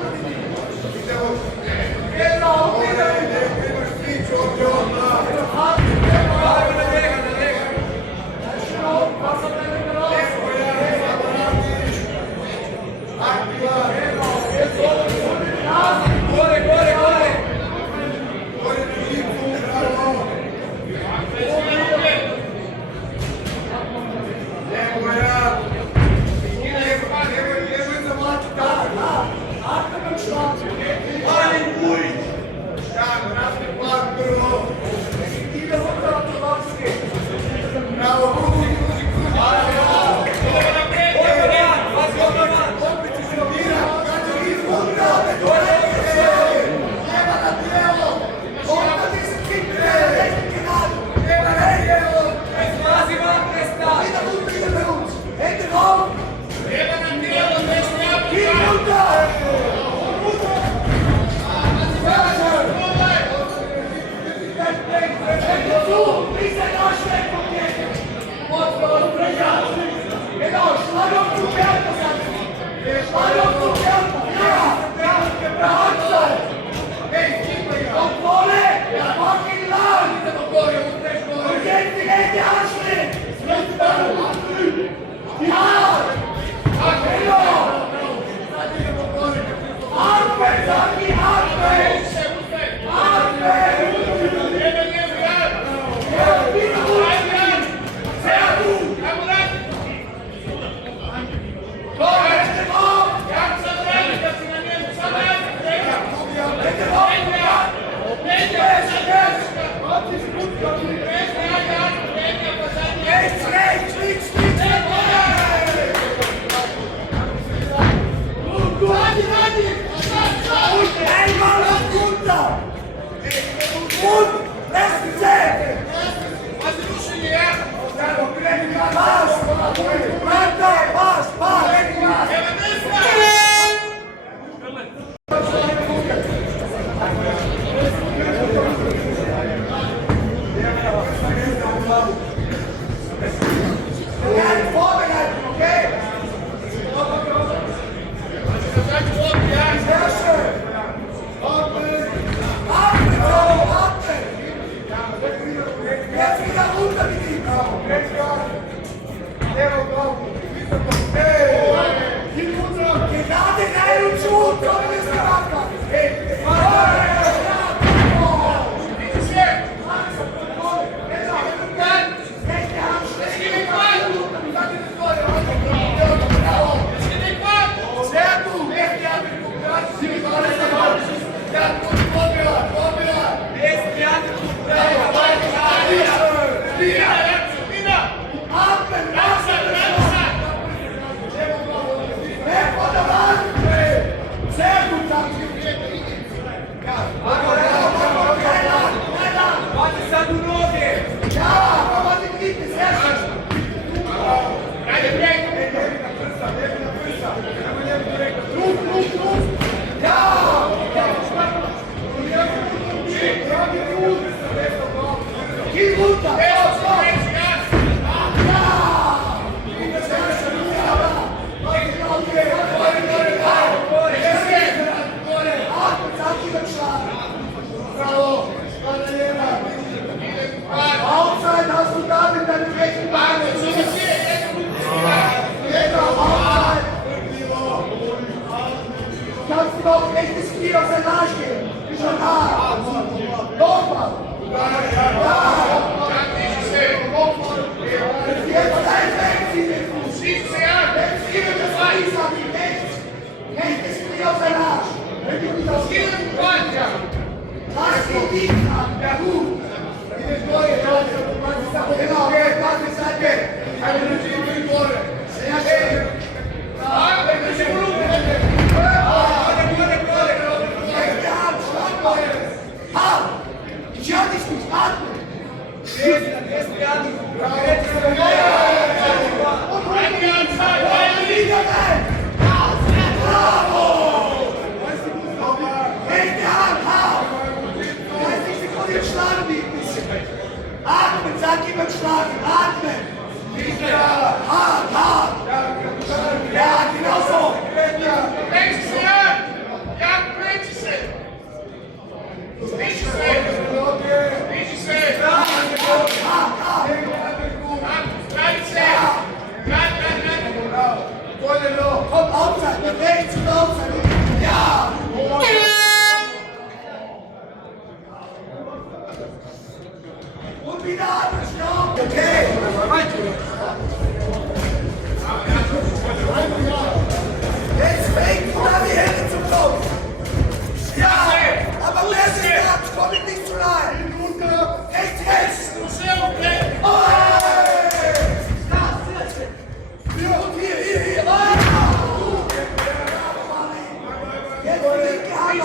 Jetzt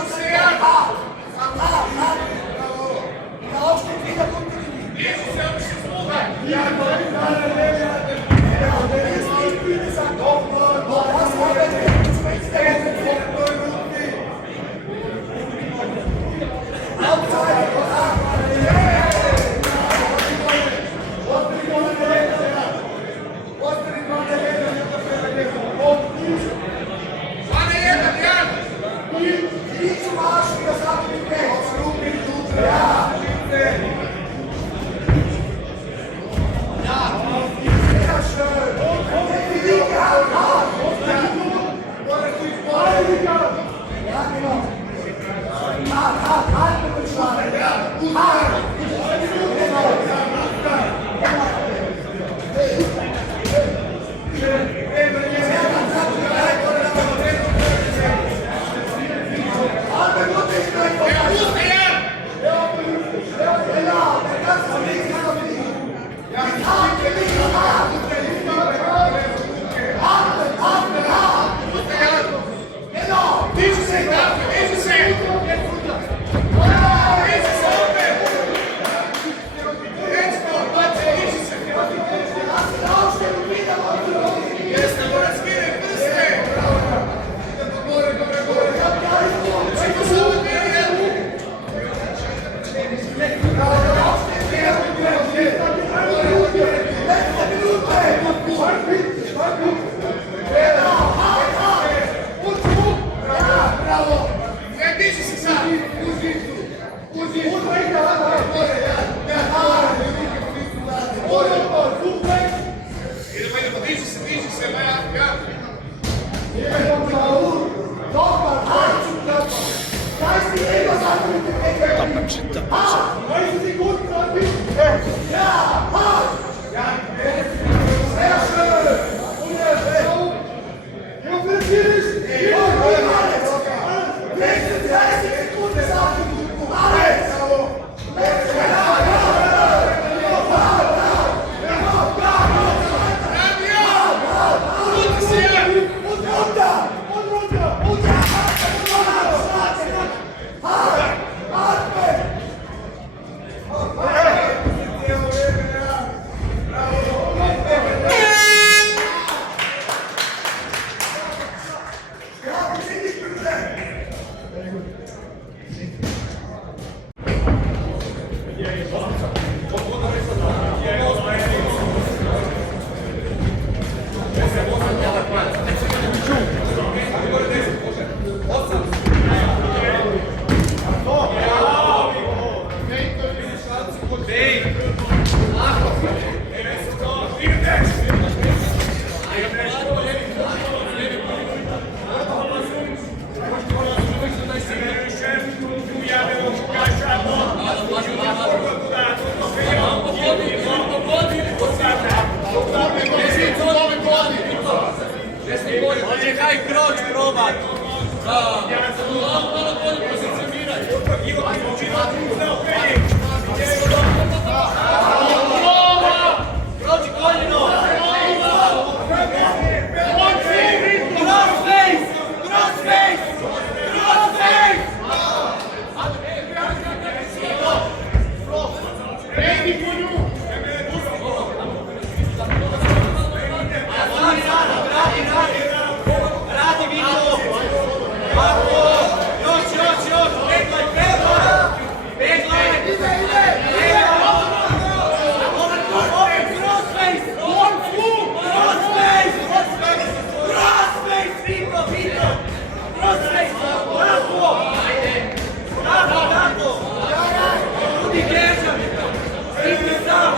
Haj kroč probat. Kroči koljeno. Crossface! Crossface! Crossface! Radi Vito! Bravo! Još! Peglaj! Peglaj! Crossface! Crossface! Crossface! Vito! Crossface! Bravo! Bravo! Budi grežan! Stipi sam!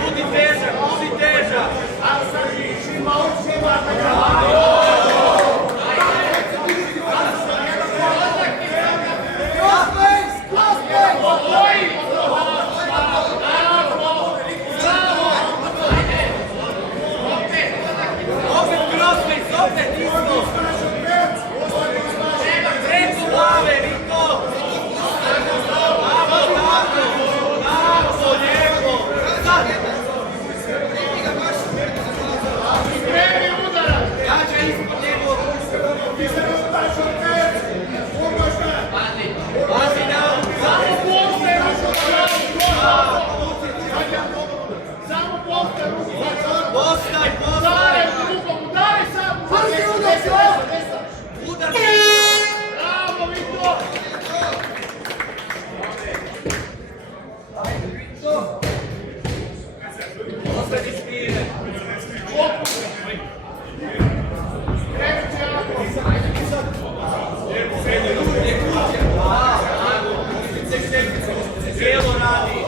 Budi težak! Opet crossface, opet isto! Preko glave, Vito! Bravo, tako! Bravo, lijepo! Jače ispod njegov! Pazi na! Postaj! Udar! Ostani smire! Cijelo radi!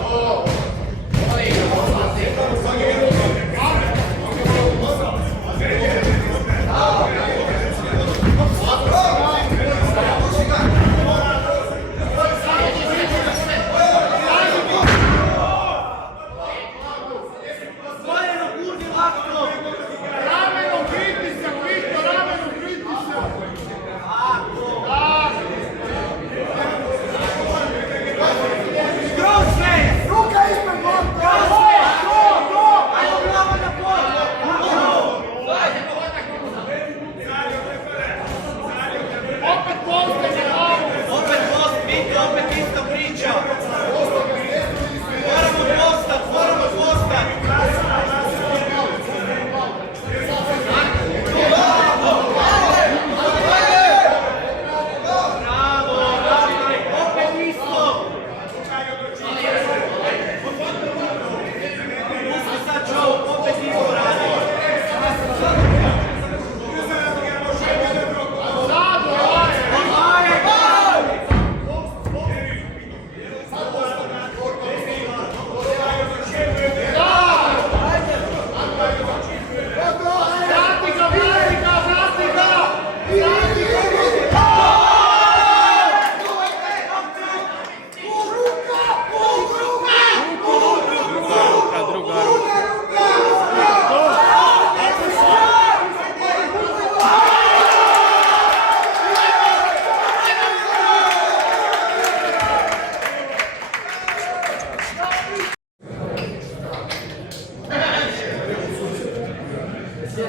To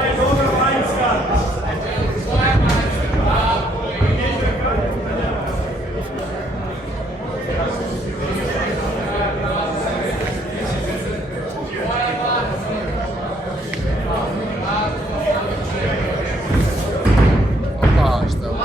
je dobra vanjska. Opa, šta je ovo?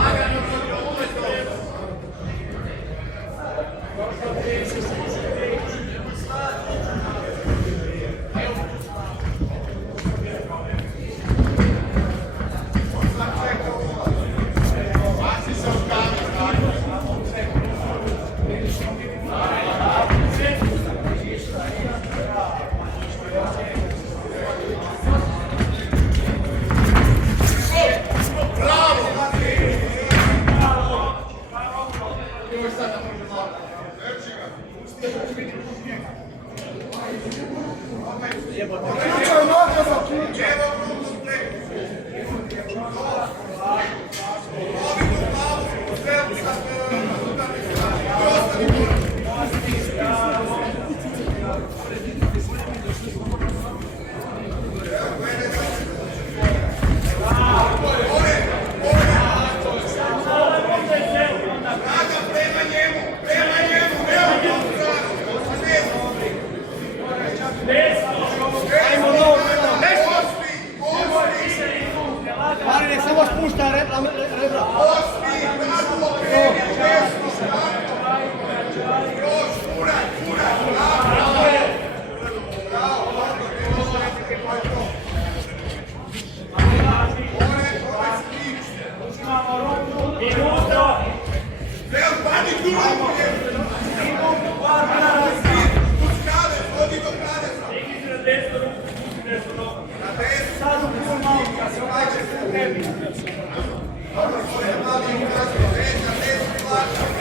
Marine, samo spušta rebra.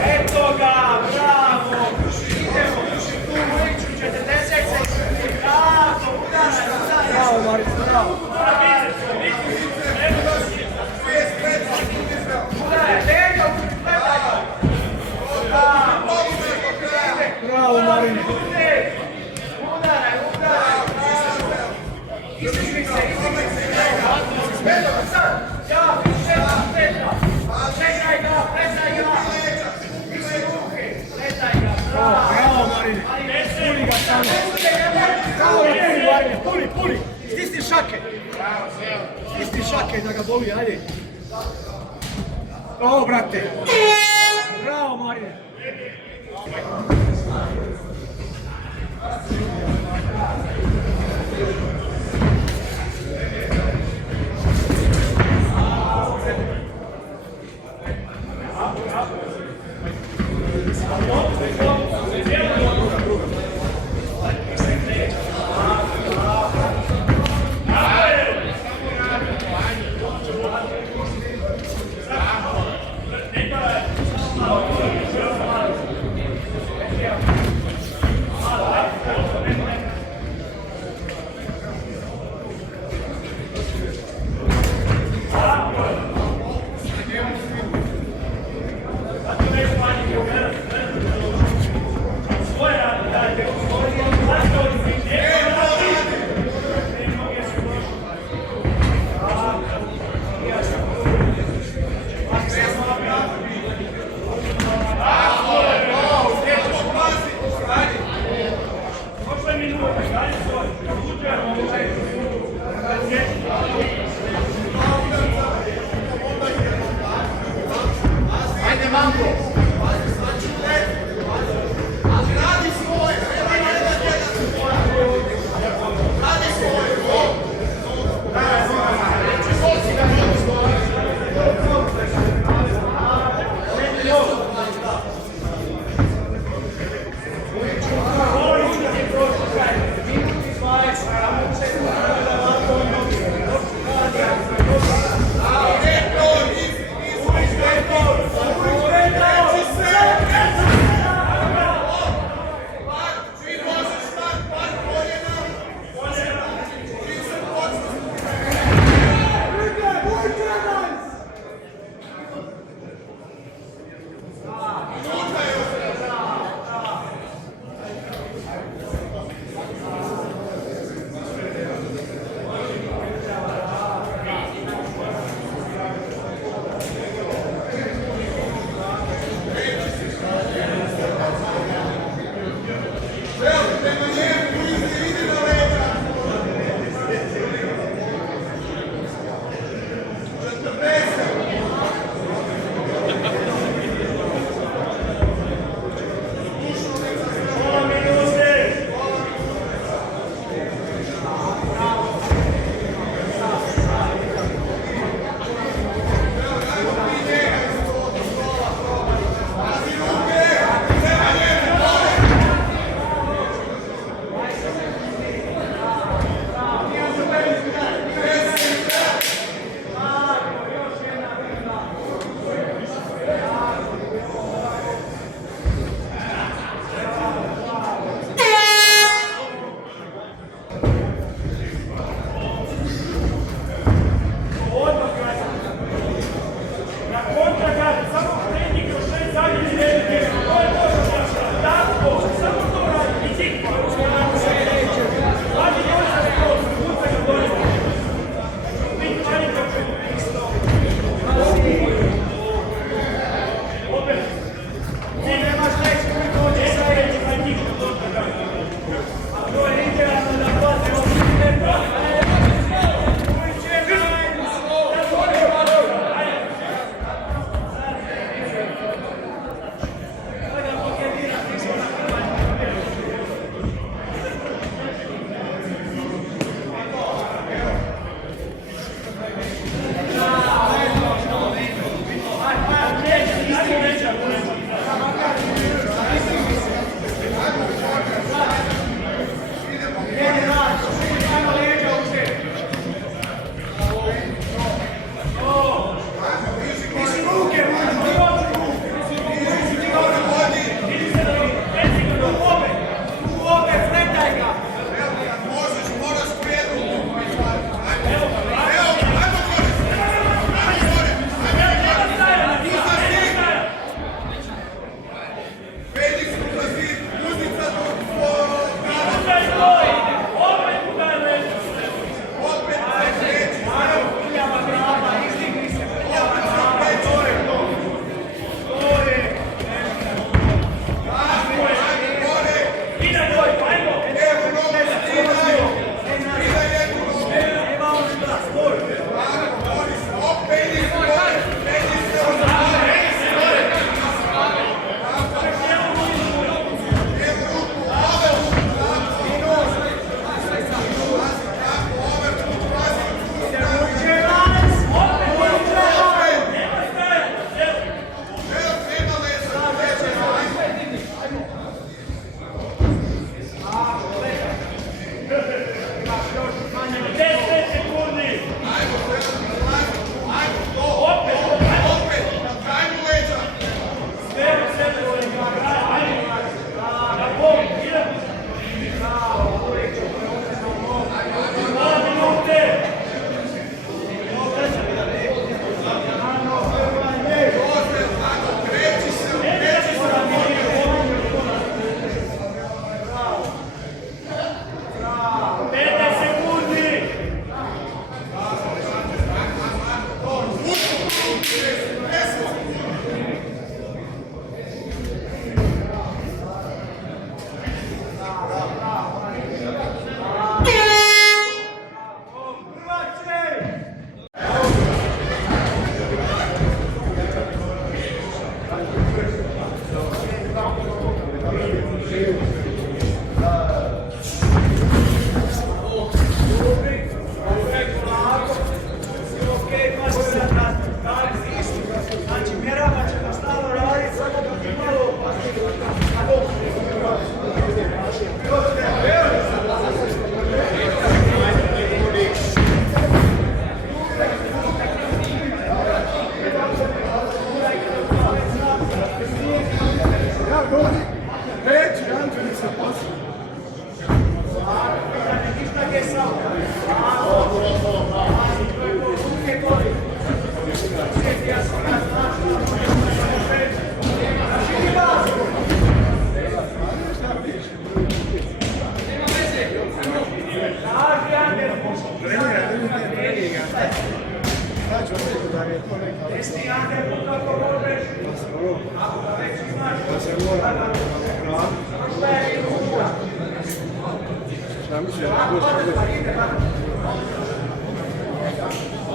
Eto ga, bravo! Idemo, tu uliču 40 sekundi. Bravo, udaraj. Bravo, Marice, bravo. Udaraj, Dejo, gledaj ga. Bravo, Marine. Udaraj, izdiži se. Ja, čekaj ga, predaj ga. Izdi ruke, predaj ga. Bravo, Marine. Puli ga samo. Bravo, Marine, puli. Stisni šake. Stisni šake da ga boli, ajde. O, brate. Bravo, Marine.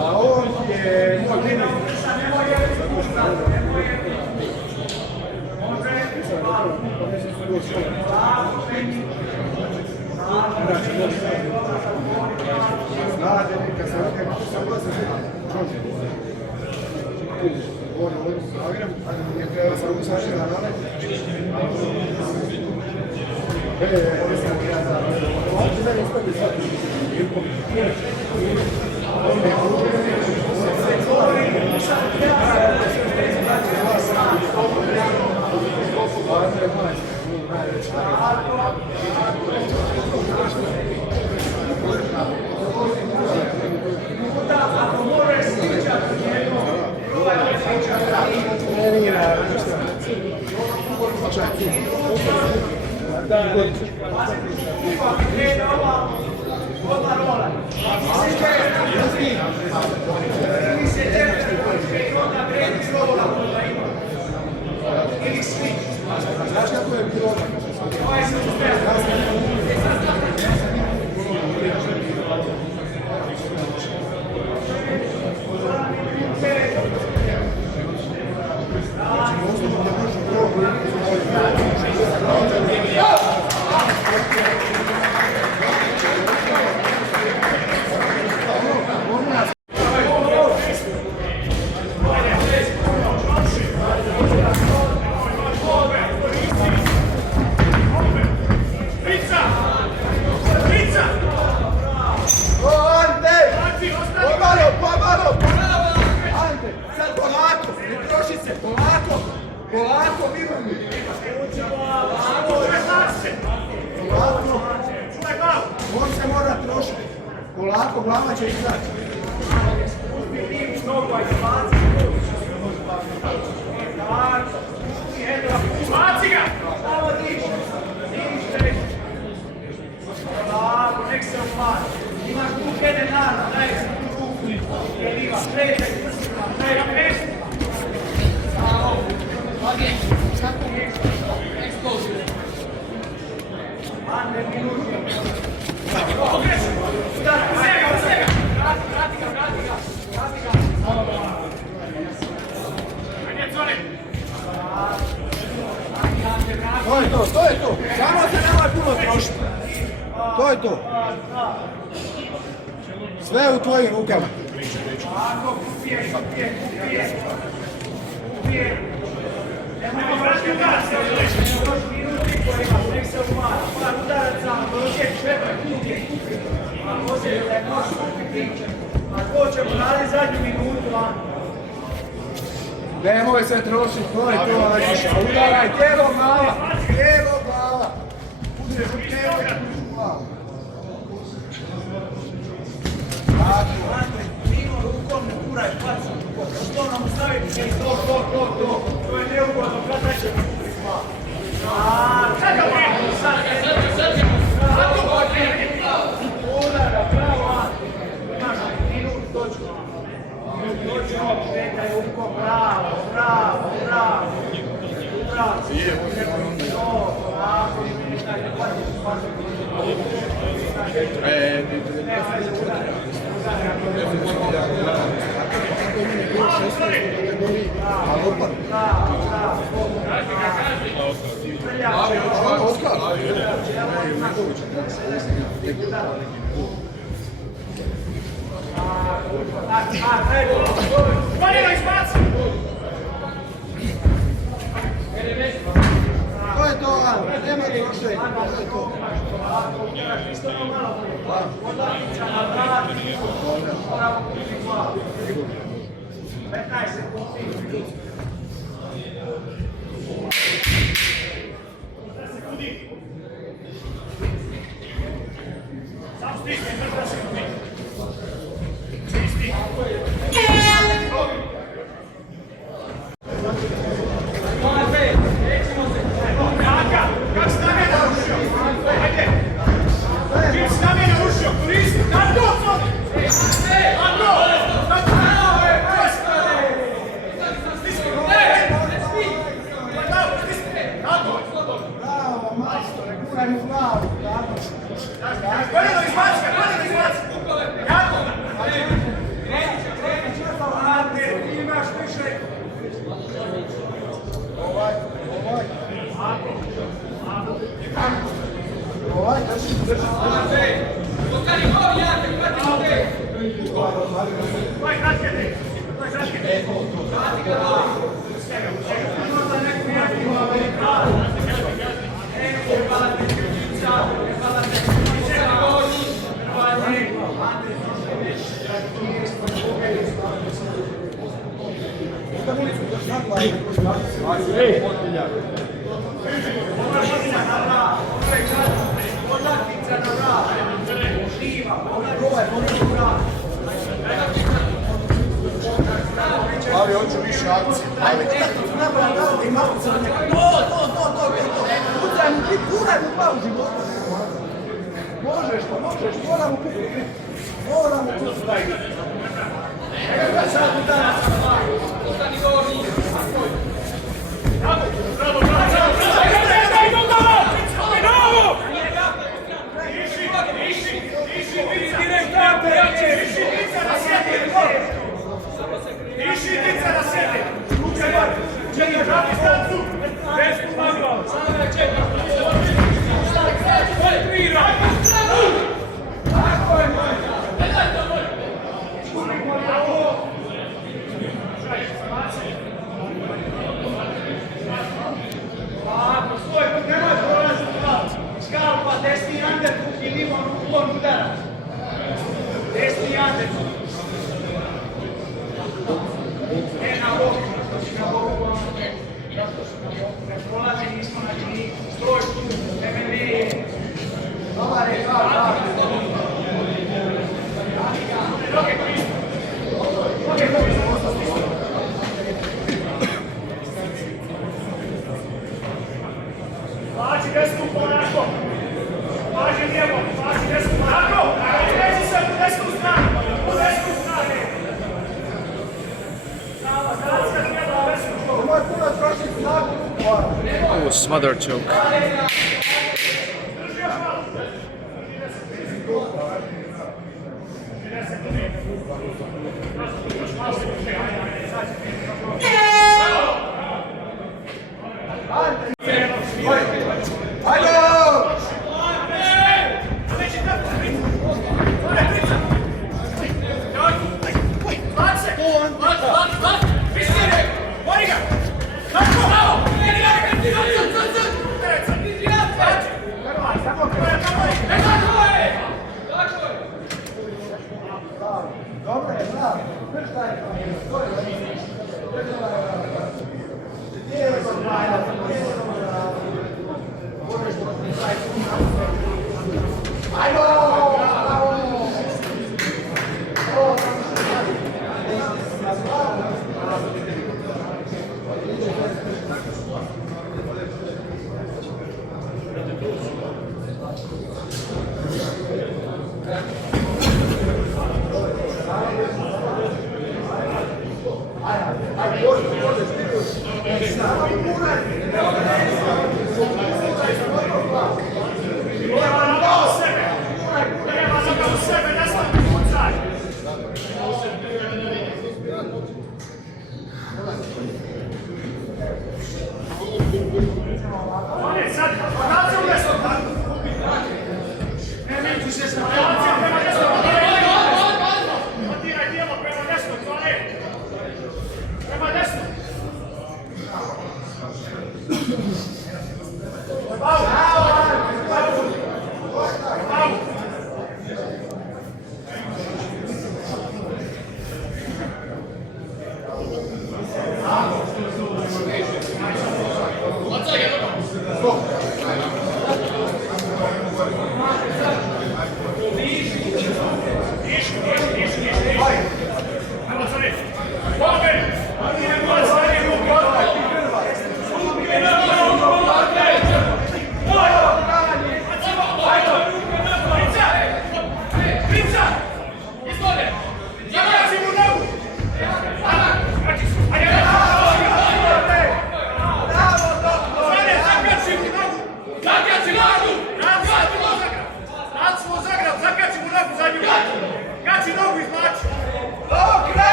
A on je znate, kad se ulazi Zagreb, je treba sam usašli na nale. Znaš kako je bilo? Polako, miruj. On se mora trošiti. Polako, glava će izaći. Baci ga! Samo diš! Polako, nek se upali. Imaš tu kede nana, daj se tu ruku. Jer imaš trete, daj ga mjesto. Okay, exposure. To je to. Samo se nemoj puno trošiti. To je to. Sve u tvojim rukama. Nemojmo vrati udarac, još minuti koji imaš, nek se umara, par udaraca, dođe, šepaj, kupi, a poslije da je moš kupiti, a ko ćemo raditi zadnju minutu, a? Nemoj se trošiti, to je to, Aleša. Udaraj, tijelo glava, tijelo glava. Udreš u tijelo glava. Mimo rukom ne kuraj, pacu, što nam staviti, to je neugodno, kada će biti sva. Kada je sad, udara, bravo, imaš minut, točno. Točno, štekaj rukom, bravo, bravo, bravo. Bravo. Ako štekaj, ne hvati svađu. To je to, nema trošenja, to je to. Ali hoću više akcije. Možeš, moramo kupiti. Moramo kupiti. Desni under, ili on udarac. Desni under. Na boku, ne prolazi, nismo na liniji, stoj tu, MMA. Dobar je, Pači desnu polako, paži lijevo, paži desnu polako, reći se u desnu stranu, u desnu stranu. Oh, smother choke.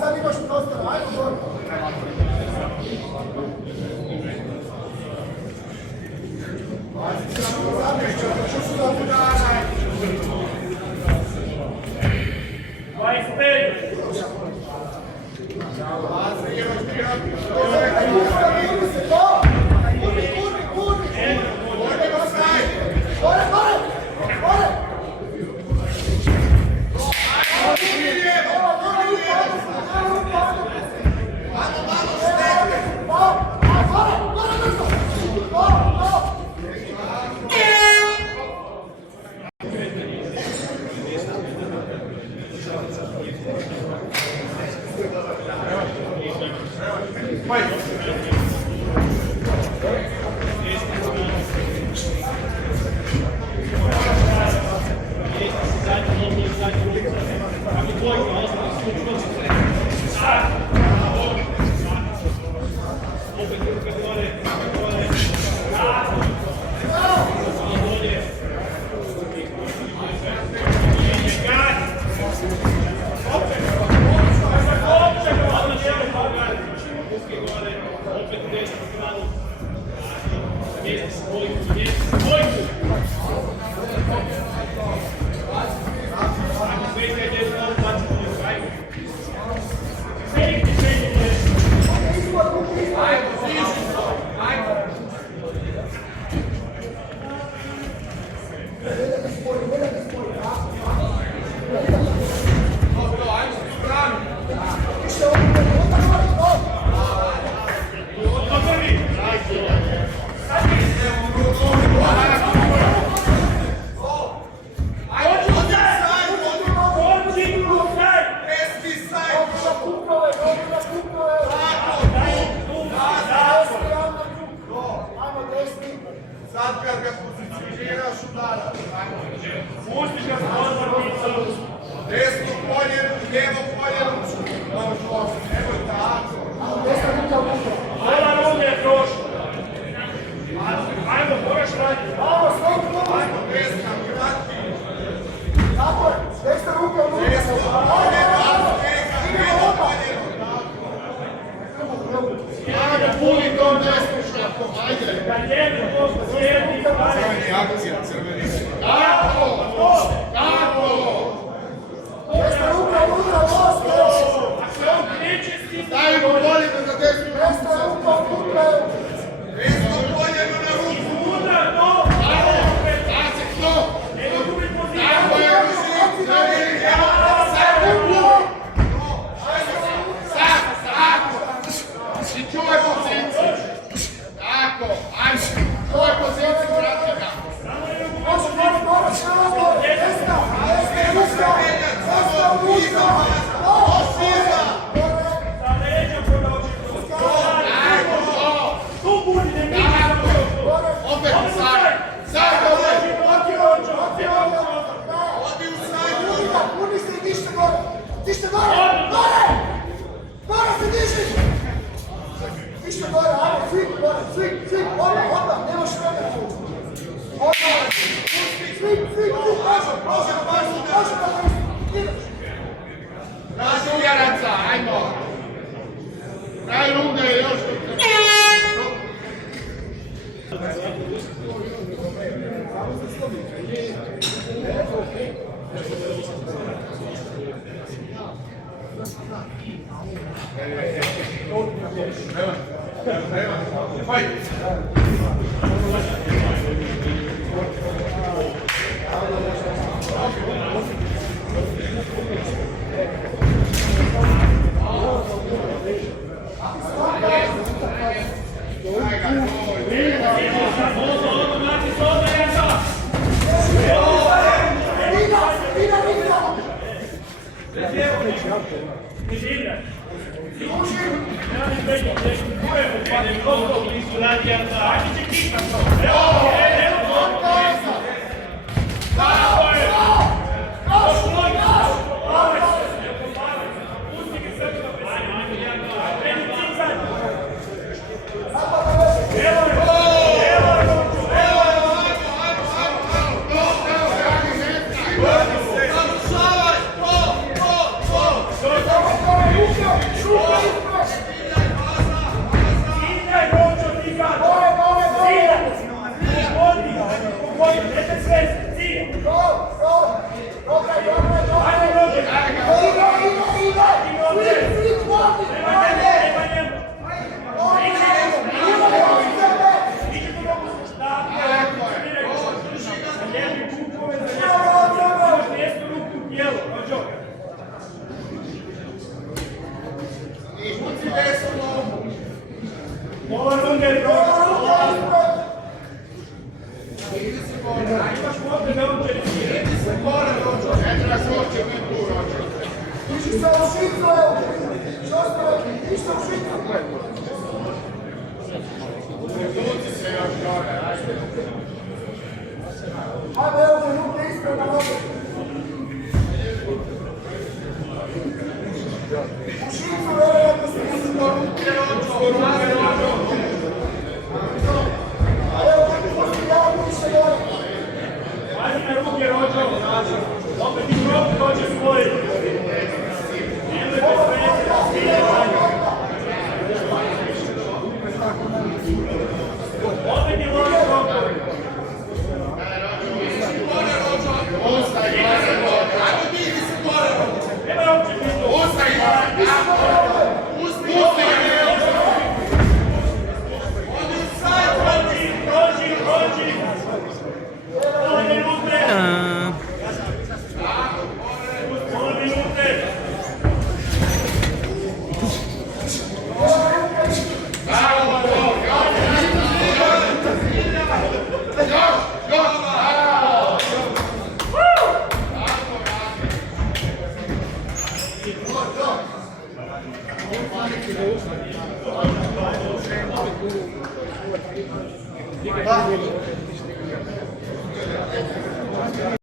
Sad imaš prostora, ajmo dobro. kad ga pozicioniraš udara. Pustiš ga spozor licu. Desno koljeno, lijevo koljeno. Nemoj tako. Ova ruka je prošla. Ajmo, moraš raditi. Ajmo, desna, kratki. Tako je, desna ruka u ruku. Desno koljeno, lijevo koljeno. Ajde, puni to desno šakom, ajde. Kad lijevo posto slijedi. Crveni akcija, crveni. Tako, tako. Desna ruka u ruku, lost. Stavi mu koljeno na desnu ruku. Desna ruka u ruku. Desno koljeno na ruku. Udra to. Tako, to. Evo drugi pozicija. Tako je, i čuvaj poziciju. Tako, ajde. Čuvaj poziciju, vrati ga. Desna ruka. Sa leđa prođi. Tu budi, ne budi. Opet u sajdu. Sajdu, Odi rođo. odi u sajdu. Puni se i dište gore. Dište gore. Gore. Gore se diži. Dište gore, ajmo, svi gore, svi. Odmah, nemaš vremena. Odmah. Svi. Može. Ideš. Traži ujaraca, ajmo. Kraj runde je još. Ajmo, evo ga, ruke ispred na noge. U šicu, evo ga, se mislim da ruke Evo ga, pusti, ja više gore. Pazi na ruke rođo. Opet i ruke hoće svoje. Nemoj bez veze, stilje dalje. Opet je loš ruke. Nema uopće bilo. Rođi. Pola minute. Pola minute.